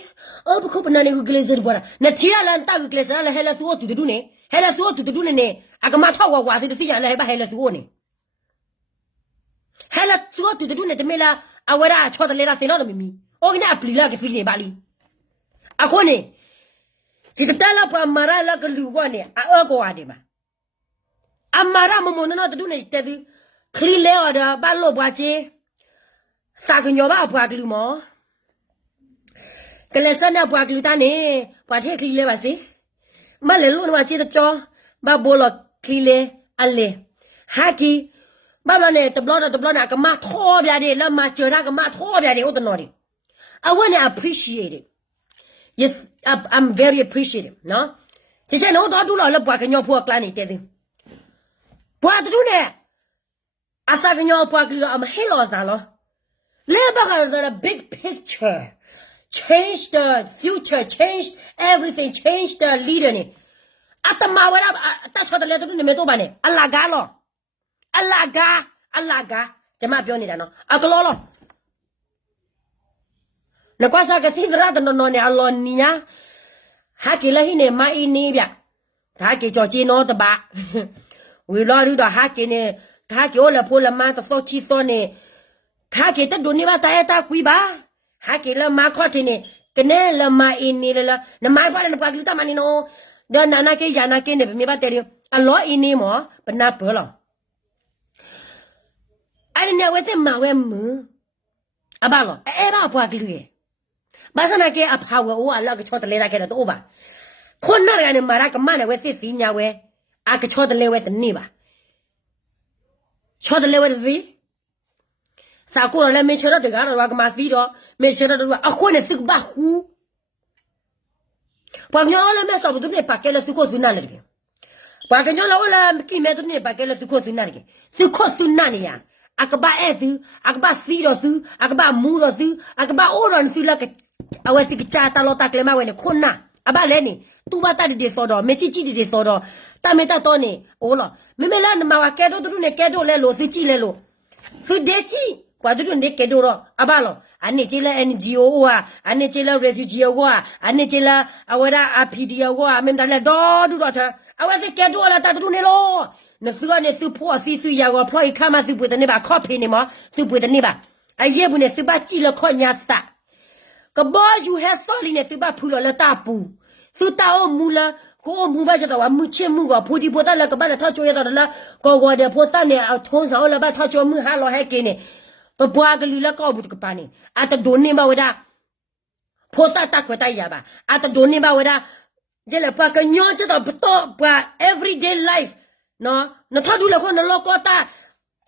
ဘခုပနနေကဂလေဇာဘောနချီလာန်တာကဂလေဇာလာဟဲလာသူတူတူနေဟဲလာသူတူတူနေအကမထောက်ဝါစီတစီရလာဟဲလာသူနေဟဲလာသူတူတူနေတမေလာအဝရအချောတလေလာစေတော့မီမီအိုကနာပလီလာကဖီနေပါလီအခုနေဒီတလာပမာရာလာကလူကနေအောကောအဒီမှာအမာရာမမနနတူနေတဲ့သူခလီလဲရတာဘာလို့ပွားချေစာကညောပါပွားကလူမောကလစနာပွားကလူတနေပွားတဲ့ခလီလဲပါစေမလဲလို့မချေတချောဘာဘောလခလီလဲအလေဟာကီဘာလနဲ့တဘလနာကမထောပြတယ်လမချေရာကမထောပြတယ်ဥတနော်ဒီ I want to appreciate it. Yes, I'm very appreciative, no? ကျကျနော်တော့တူလာလပွားကညောဖွာကလာနေတဲ့သူပွားတူနဲ့အစာကညောပွားကလာမဟဲလောစားလောလေဘခါဇာ big picture change the future change everything change the leader နေအတမဝရအတဆောတလေတူနေမတော့ပါနဲ့အလာကားလောအလာကားကျမပြောနေတာနော်အကလောလောနကွာစားကတိဒရာတနော်နေအလောနီယာဟာကလဟိနေမိုင်းနေဗျဒါကေကြောချီနော်တပါဝီလော်ရီတော့ဟာကေနေဒါကေိုလဖိုလမန်တဆောချီသောနေခါကေတဒုန်နေပါတရတာကွီပါဟာကေလမခေါတင်နေကနေလမိုင်းနေလနမိုင်းပါလနပကလူတမနီနော်ဒါနာနာကေယာနာကေနေမြေပါတဲအလောအင်းနေမောဘနာဘောလောအဲ့ဒီနေဝဲတဲ့မဝဲမူအဘလောအဲ့ဘာပွားကလူရဲ့ဘာစနာကေအဖာဝအိုအလောကချောတလေလာခဲ့တော့ဘာခွန်နာရနေမာရကမနဲ့ဝဲစစ်စီညာဝဲအကချောတလေဝဲတနေပါချောတလေဝဲဒီစာကိုရလည်းမေချောတကတော့ကမသီတော့မေချောတော့အခုနဲ့စစ်ဘာဟူဘာညောလည်းမဲဆောဘူးနေပါကဲလည်းသူကိုစနာလေကေဘာကညောလည်းလာကိမဲသူနေပါကဲလည်းသူကိုစနာလေကေသူကိုစနာနေရအကဘာအဲသူအကဘာစီတော့သူအကဘာမူတော့သူအကဘာအိုတော့သူလကအဝဲစီကချာတလောတကလမဝဲနေခွန်းနာအဘလဲနေသူဘာတတ်ဒီဆိုတော့မေချီချီဒီဆိုတော့တမေတတော့နေအိုးလောမေမေလာနမဝကဲတော့သူနေကဲတော့လဲလို့သူကြည့်လဲလို့သူဒေချီ ပွာတူနေကေတိုရောအဘလောအနေချေလာ NGO ဝါအနေချေလာ refugee ဝါအနေချေလာအဝရ APD ဝါမင်တလဲဒေါ်ဒူတော့တာအဝစကေတိုလာတတူနေလောနသူကနေသူဖို့စီစီယာကောဖလိုခါမသူပွေတနေပါခေါ်ဖေးနေမသူပွေတနေပါအယေဘူးနေသူပါကြည့်လခေါ်ညာစကဘောယူဟက်ဆော်လီနေသူပါဖူလလတာပူသူတောင်းမူလာကိုမူပါကြတော့မူချင်းမူကဖူဒီပေါ်တလကဘာလထောက်ချိုရတော့လားကိုကိုတဲ့ပေါ်တနေအထုံးစောလဘထောက်ချိုမူဟာလောဟဲကင်းနေပပွားကလူလကောဘူးကပါနေအတဒိုနေမဝဒပေါ်တတခွတ်တိုက်ရပါအတဒိုနေမဝဒကျလပကညောကြတော့ဘတော့ပွာ everyday life noထောက်ဒူလခေါ်နလောကတာ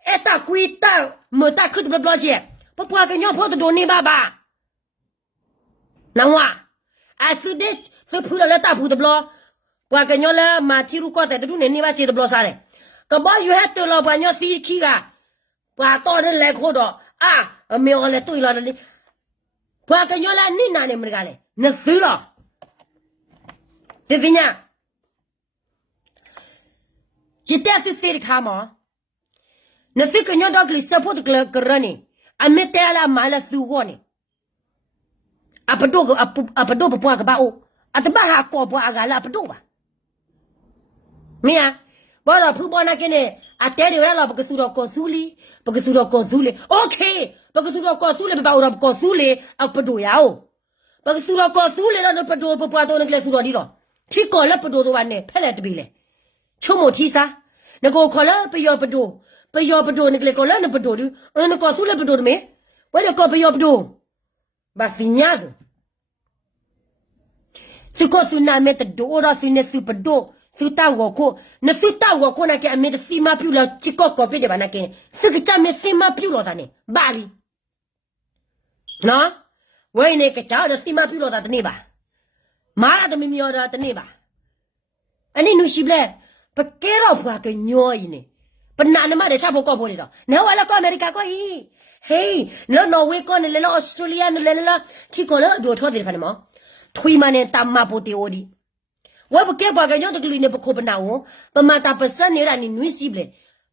အတကွီတာမတခုတ်ဘဘလကျပပွားကညောပေါ်တဒိုနေပါပါနောင်အသုဒစ်သူဖူလတာဖူတဘလပွာကညောလာမာတီရူကောတဲ့တူနေနေပါချေတဘလစားလေကဘာယူဟတ်တလောပွာညောစီခီကပွာတော်တဲ့လေခိုးတော့အမေော်လေတွေ့လာတယ်ပွာကညောလာနိနာနေမကလေနသီလောဒီညာจิตတဲ့စစ်စစ်ခါမနသီကညောတော့ကလစဖို့ကလကရနေအမေတဲလာမာလာသူကောနေအပဒိုပပွားကဘာအိုအတဘဟာကောပွားအကလာပဒိုပါမင်းဘောတော့ဖူပေါ်နာကင်းနေအတဲတွေရလာပကစုတော့ကောစုလီပကစုတော့ကောစုလီโอเคပကစုတော့ကောစုလီပပအော်တော့ကောစုလီအပဒိုရအောင်ပကစုတော့ကောစုလီတော့ပဒိုပပွားတော့နေကလေစုတော့ဒီတော့ထီကောလက်ပဒိုတော့နဲ့ဖက်လက်တပီလေချုံမထီစာငကိုခေါ်လာပယောပဒိုနေကလေကောလက်နပဒိုဒီနကောစုလီပဒိုမေဘယ်ကောပယောပဒိုဘာစညာဇသူကသူနာမတဲ့ဒိုရာစနေသူပဒိုသူတောက်ကိုနဖီတောက်ကိုနာကအမေတစီမပြူလာချီကောကောပြတဲ့ဘာနာကဲစကချမေစီမပြူလို့တာနေဘာလီနော်ဝိနေကကြောက်စီမပြူလို့တာတနေ့ပါမာရတမီမျောတာတနေ့ပါအနိနုရှိဘလက်ပကဲတော့ဖွာကညောရင်နေပနာနမတဲ့ချဖို့ကောဖို့လေတော့နော်ဝါလာကောအမေရိကကောဟေးနော်ဝေကောနေလေဩစတြေးလျနေလေချီကောလို့ဒိုထောတယ်ဖာနေမောထွီမနဲ့တမပိုတီအိုဒီဝဘကဲပါကညောတကလီနေပခိုပနာဝပမာတာပစနေရနီနွိစီဘလေ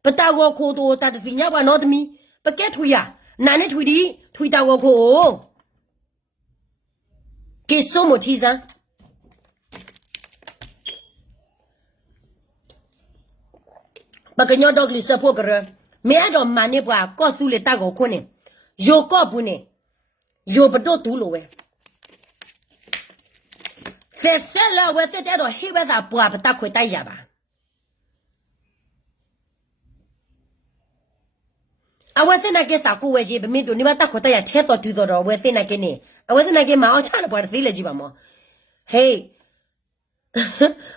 ပတာဝခိုတိုတာတဖီညာဘာနောတမီပကဲထွီယာနာနဲ့ထွီဒီထွီတာဝခိုကေဆိုမထီစာပကညောတော့ကလီစဖို့ကရမဲတော့မနေပွားကော့ဆူလေတာကိုခွနေယိုကော့ဘူးနေယိုပတော့တူလိုဝဲဆက်လာဝဲတဲ့တော့ဟိဝဲတာပွားပတခွေတိုက်ရပါအဝဲစနေကတာကိုဝဲကြီးဗမင်းတို့နေမတက်ခွေတိုက်ရထဲတော်တူတော်ဝဲစနေကနေအဝဲစနေကမအောင်ချလပွားသေးလေကြီးပါမောဟေး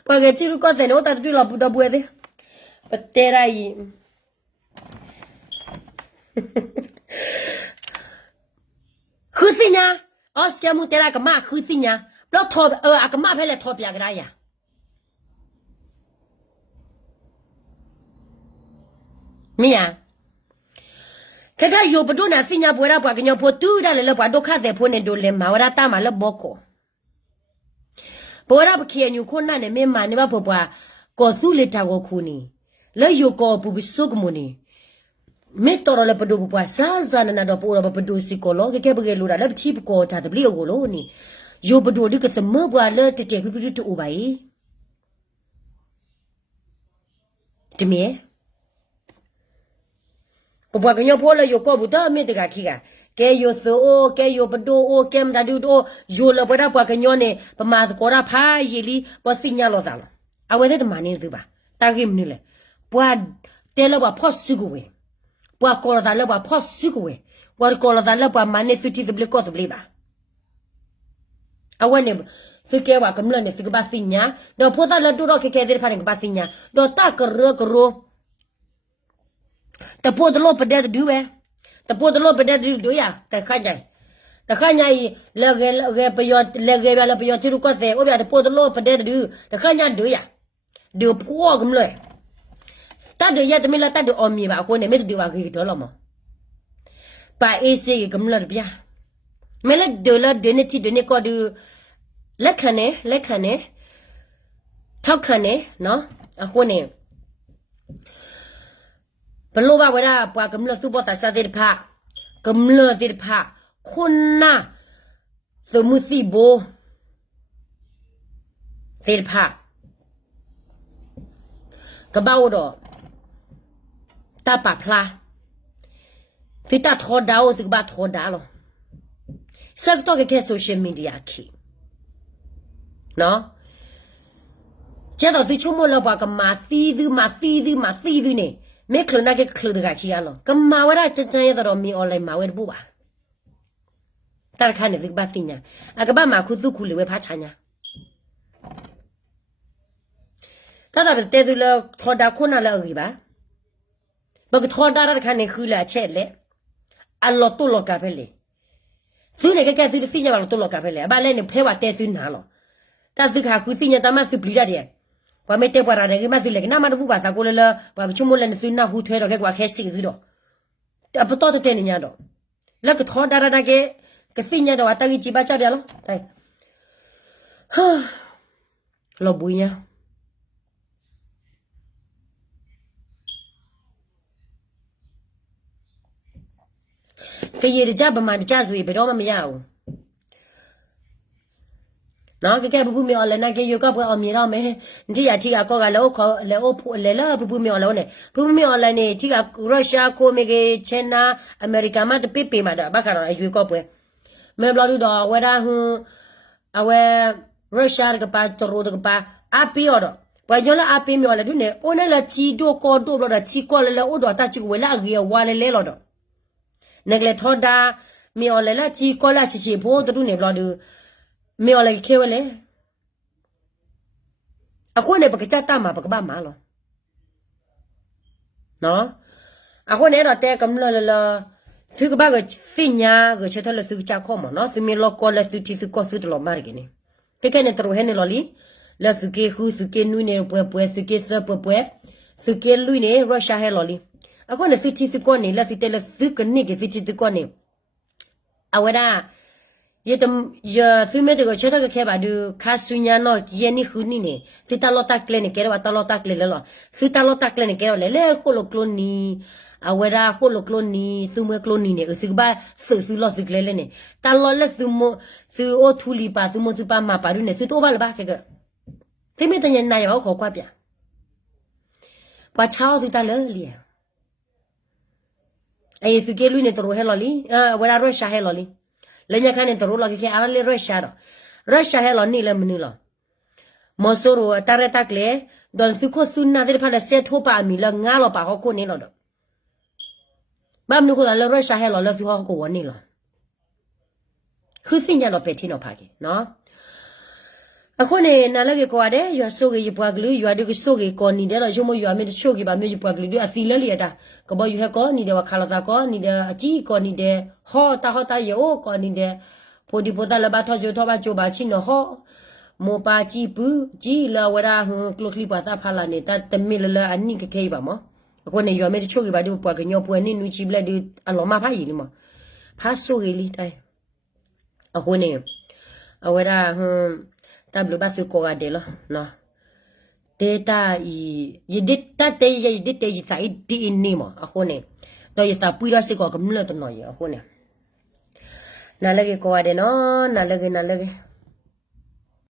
ပွားကချီရကောတဲ့နော်တတူလာပူတော့ပွဲသေးပတဲရိုင်းခုစညာအော်စကမူတဲရာကမခုစညာဘလို့ထောအကမဖဲလေထောပြကြရမီယာခက်ခယိုပဒိုနာစညာပွေရာပွားကညောဖို့တူဒါလေလပွားဒုခတဲ့ဖို့နေဒိုလေမာဝရတာမလဘောကိုဘောရပခေညူခုနာနေမင်းမနေဘဖို့ပွားကောစုလေတာကိုခုနီလေယိုကောပူဘဆုကမူနီမေတော်လည်းပဒိုပွားစာဇာနနာတော့ပေါ်ပဒိုစီကိုလောကဲပကေလိုတာလည်းတိပကောတာတပလီကိုလိုနီယိုပဒိုဒီကတမပွားလက်တေပြပြတူအိုပါဤတမီပပွားကညောပေါ်လေယိုကောဘူးတာမေတကခိကကဲယိုဆိုအိုကဲယိုပဒိုအိုကဲမဒါဒူဒိုယိုလပဒါပွားကညောနေပမာကောရာဖာယီလီပစိညာလောတာလောအဝဲတဲ့တမနေသူပါတာကိမနီလေပွားတဲလပွားဖော့စုကိုဝဲပွားကောလာလပွားဖော့စုကိုဝဲပွားကောလာလပွားမနေသူတီတဘလကောတဘလပါအဝဲနေစကဲဝါကမလနေစကဘာစိညာတော့ဖောတာလတူတော့ခဲတဲ့ဖာနေကဘာစိညာတော့တာကရကရောတပိုတလို့ပတဲ့ဒူပဲတပိုတလို့ပတဲ့ဒူရတခါကြိုင်လေဂေပယောလေဂေဘလပယောတီရုကတဲ့ဩပြတပိုတလို့ပတဲ့ဒူတခါညာဒူရဒူဖောကမလဲတတ်ရတမလာတတ်အော်မီပါကိုနေမေတူပါခေတော်လောမပါအေးစေကမလာပြမဲလက်ဒေါ်လာဒနေတီဒနေကောဒူလက်ခံနေထောက်ခံနေနော်အခုနေဘလို့ပါဝရပွားကမလသူပေါ်တာစတဲ့ဖာက กำเนิดติดผาคนน่ะสมุสิโบติดผากระเบ้าดอกตาปะพลาสิตาทอดาวสิกบาทอดาหรอสักตัวแค่โซเชียลมีเดียคีเนาะเจ้าตัวที่ชั่วโมงละบอกกับมาซีดูเนี่ยไม่คลุนน่าจะคลุนกับขี้อะไรก็มาว่าจะใจตัวเรามีออนไลน์มาเวทบุบะแต่ละคันเนี่ยสิกบาสิเนี่ยอากบ้ามาคุซุคุเลยเว้ยพัชเนี่ยถ้าเราเตะดูแล้วทอดาวคนอะไรอีกบ้าบอกทอดาวคันเนี่ยคือละเช็ดเลยอัลลอฮ์ตุลกาเพเลยซื้อเนี่ยแกซื้อสิเนี่ยมาตุลกาเพเลยบ้านเล่นเนี่ยเพว่าเตะซื้อหนาหรอแต่ซื้อขาคือสิเนี่ยตามาซื้อปลีได้เดียว่าไม่เตะว่าอะไรก็มาซื้อเลยน้ามาดูบุบะสักคนเลยว่าชั่วโมงเลยซื้อหน้าหูถอยเราแค่ว่าแค่สิ่งซื้อดอกแต่พอต่อเตะเนี่ยดอกแล้วก็ทอดาวนั่นก็สิเนี่ยดอกว่าตั้งจีบจ้าเดียวหรอใช่ฮ่าเราบุญเนี่ยก็ยืนจับประมาณจับสุยไปรอมันไม่ยาวน้องแค่ผู้มีอะไรนะแค่อยู่กับผู้มีเราไหมที่อยากที่ก็แล้วเขาแล้วผู้แล้วผู้มีอะไรเนี่ยผู้มีอะไรเนี่ยที่รัสเซียโคเมกเชน่าอเมริกามาจะปีมาได้บ้ากันอะไรอยู่กับผู้เมื่อเราดูดอกเวลาหูเอาไว้รัสเซียกับปาตรูกับปาอาปีอดว่าย้อนละอาปีมีอะไรดูเนี่ยโอ้นั่นแหละชีดูก็ดูเราชีก็แล้วโอ้ดอกตาชีเวลาเกี่ยวว่าเลยเราดอกนักเล่นทอดามีอะไรละชีก็ละชีพูดดูเนี่ยเราดูมีอะไรเขี้ยวเลยอะคนเนี่ยปกติจะตามมาปกบ้ามาหรอเนาะอะคนเนี่ยเราแต่กำลังละซื้อกับบ้านก็สิ่งยาก็ใช้ทอดละซื้อจากข้อมันเนาะซื้อมีล็อกก็ละซื้อที่ซื้อก็ซื้อตลอดมาเลยเนี่ยแค่เนี่ยตัวเห็นเนี่ยลอลี่ละซื้อเกี่ยวซื้อเกี่ยวนู่นเนี่ยป่วยซื้อเกี่ยวซื้อป่วยซื้อเกี่ยวลุยเนี่ยรัสเซียให้ลอลี่อะคนเนี่ยซื้อที่ซื้อก้อนเนี่ยละซื้อแต่ละซื้อกันนี่ก็ซื้อที่ซื้อก้อนเนี่ยเอาไว้ได้ซื้อไม่ได้ก็ใช้ถ้าก็แค่แบบดูค่าสุญญาเนาะเย็นนี่คืนนี่เนี่ยซื้อตลอดตักเลยเนี่ยแกว่าตลอดตักเลยแล้วหรอซื้อตลอดตักเลยเนี่ยแกว่าเลยโคโลโคลนี่เอาไว้ได้โคโลโคลนี่ซื้อเมื่อโคลนี่เนี่ยซื้อบ้าซื้อหลอดซื้อเลยเนี่ยตลอดเลยซื้อโอทุลีปาซื้อโมซื้อปามาปาดูเนี่ยซื้อตัวบ้าหรือบ้าแกก็ซื้อไม่ต้องยันนายว่าขอความเปียว่าเช้าซื้อตาเลยเลยไอ้ซื้อเกลุยเนี่ยตัวให้หล่อลี่เวลารัสเซียให้หล่อลี่แล้วยังแค่เนี่ยตัวเราแค่อะไรเลยรัสเซียให้หล่อนี่เลยมันนี่หรอมอสโรตาเรตักเลยโดนสุขสุนนะที่พันธุ์เซทูปามีแล้วงาเราปากเขาคนนี้หรอบ้านนู้นคนละรัสเซียให้หล่อแล้วสุขเขาคนนี้หรอคือสิ่งที่เราเป็นที่เราพากันเนาะအခုနေနာလည်းကွာတယ်ရွာဆိုကြီးပွားကလေးရွာတွေကဆိုကြီးကောနေတယ်တော့ရှမရွာမြေချိုကြီးပါမြေပွားကလေးတွေအစီလဲလျက်တာကဘယူဟကောနေတယ်ခါလာတာကောနေတယ်အကြီးကောနေတယ်ဟောတာယောကောနေတယ်ဖိုဒီပိုတာလဘထောချိုထောပါချိုပါချိနော်ဟောမောပါကြီးဘူးကြီးလာဝရာဟကလုကလီပါတာဖလာနေတာတမီလလအနိကခေပါမအခုနေရွာမြေချိုကြီးပါဒီပွားကညောပွားနေနူချီဘလက်ဒီအလောမဖာရီလီမဖာဆိုကြီးလီတိုင်အခုနေအဝရာตาบลูบาสุโกกาเดลเนาะเตตาอีดิตาเตยดิเตยสายดีอินนี่มั้งอะคนเนี่ยเราอย่าตาปุยราสิโกกำเนิดตัวหน่อยอะคนเนี่ยนั่นเลยโกกาเดเนาะนั่นเลย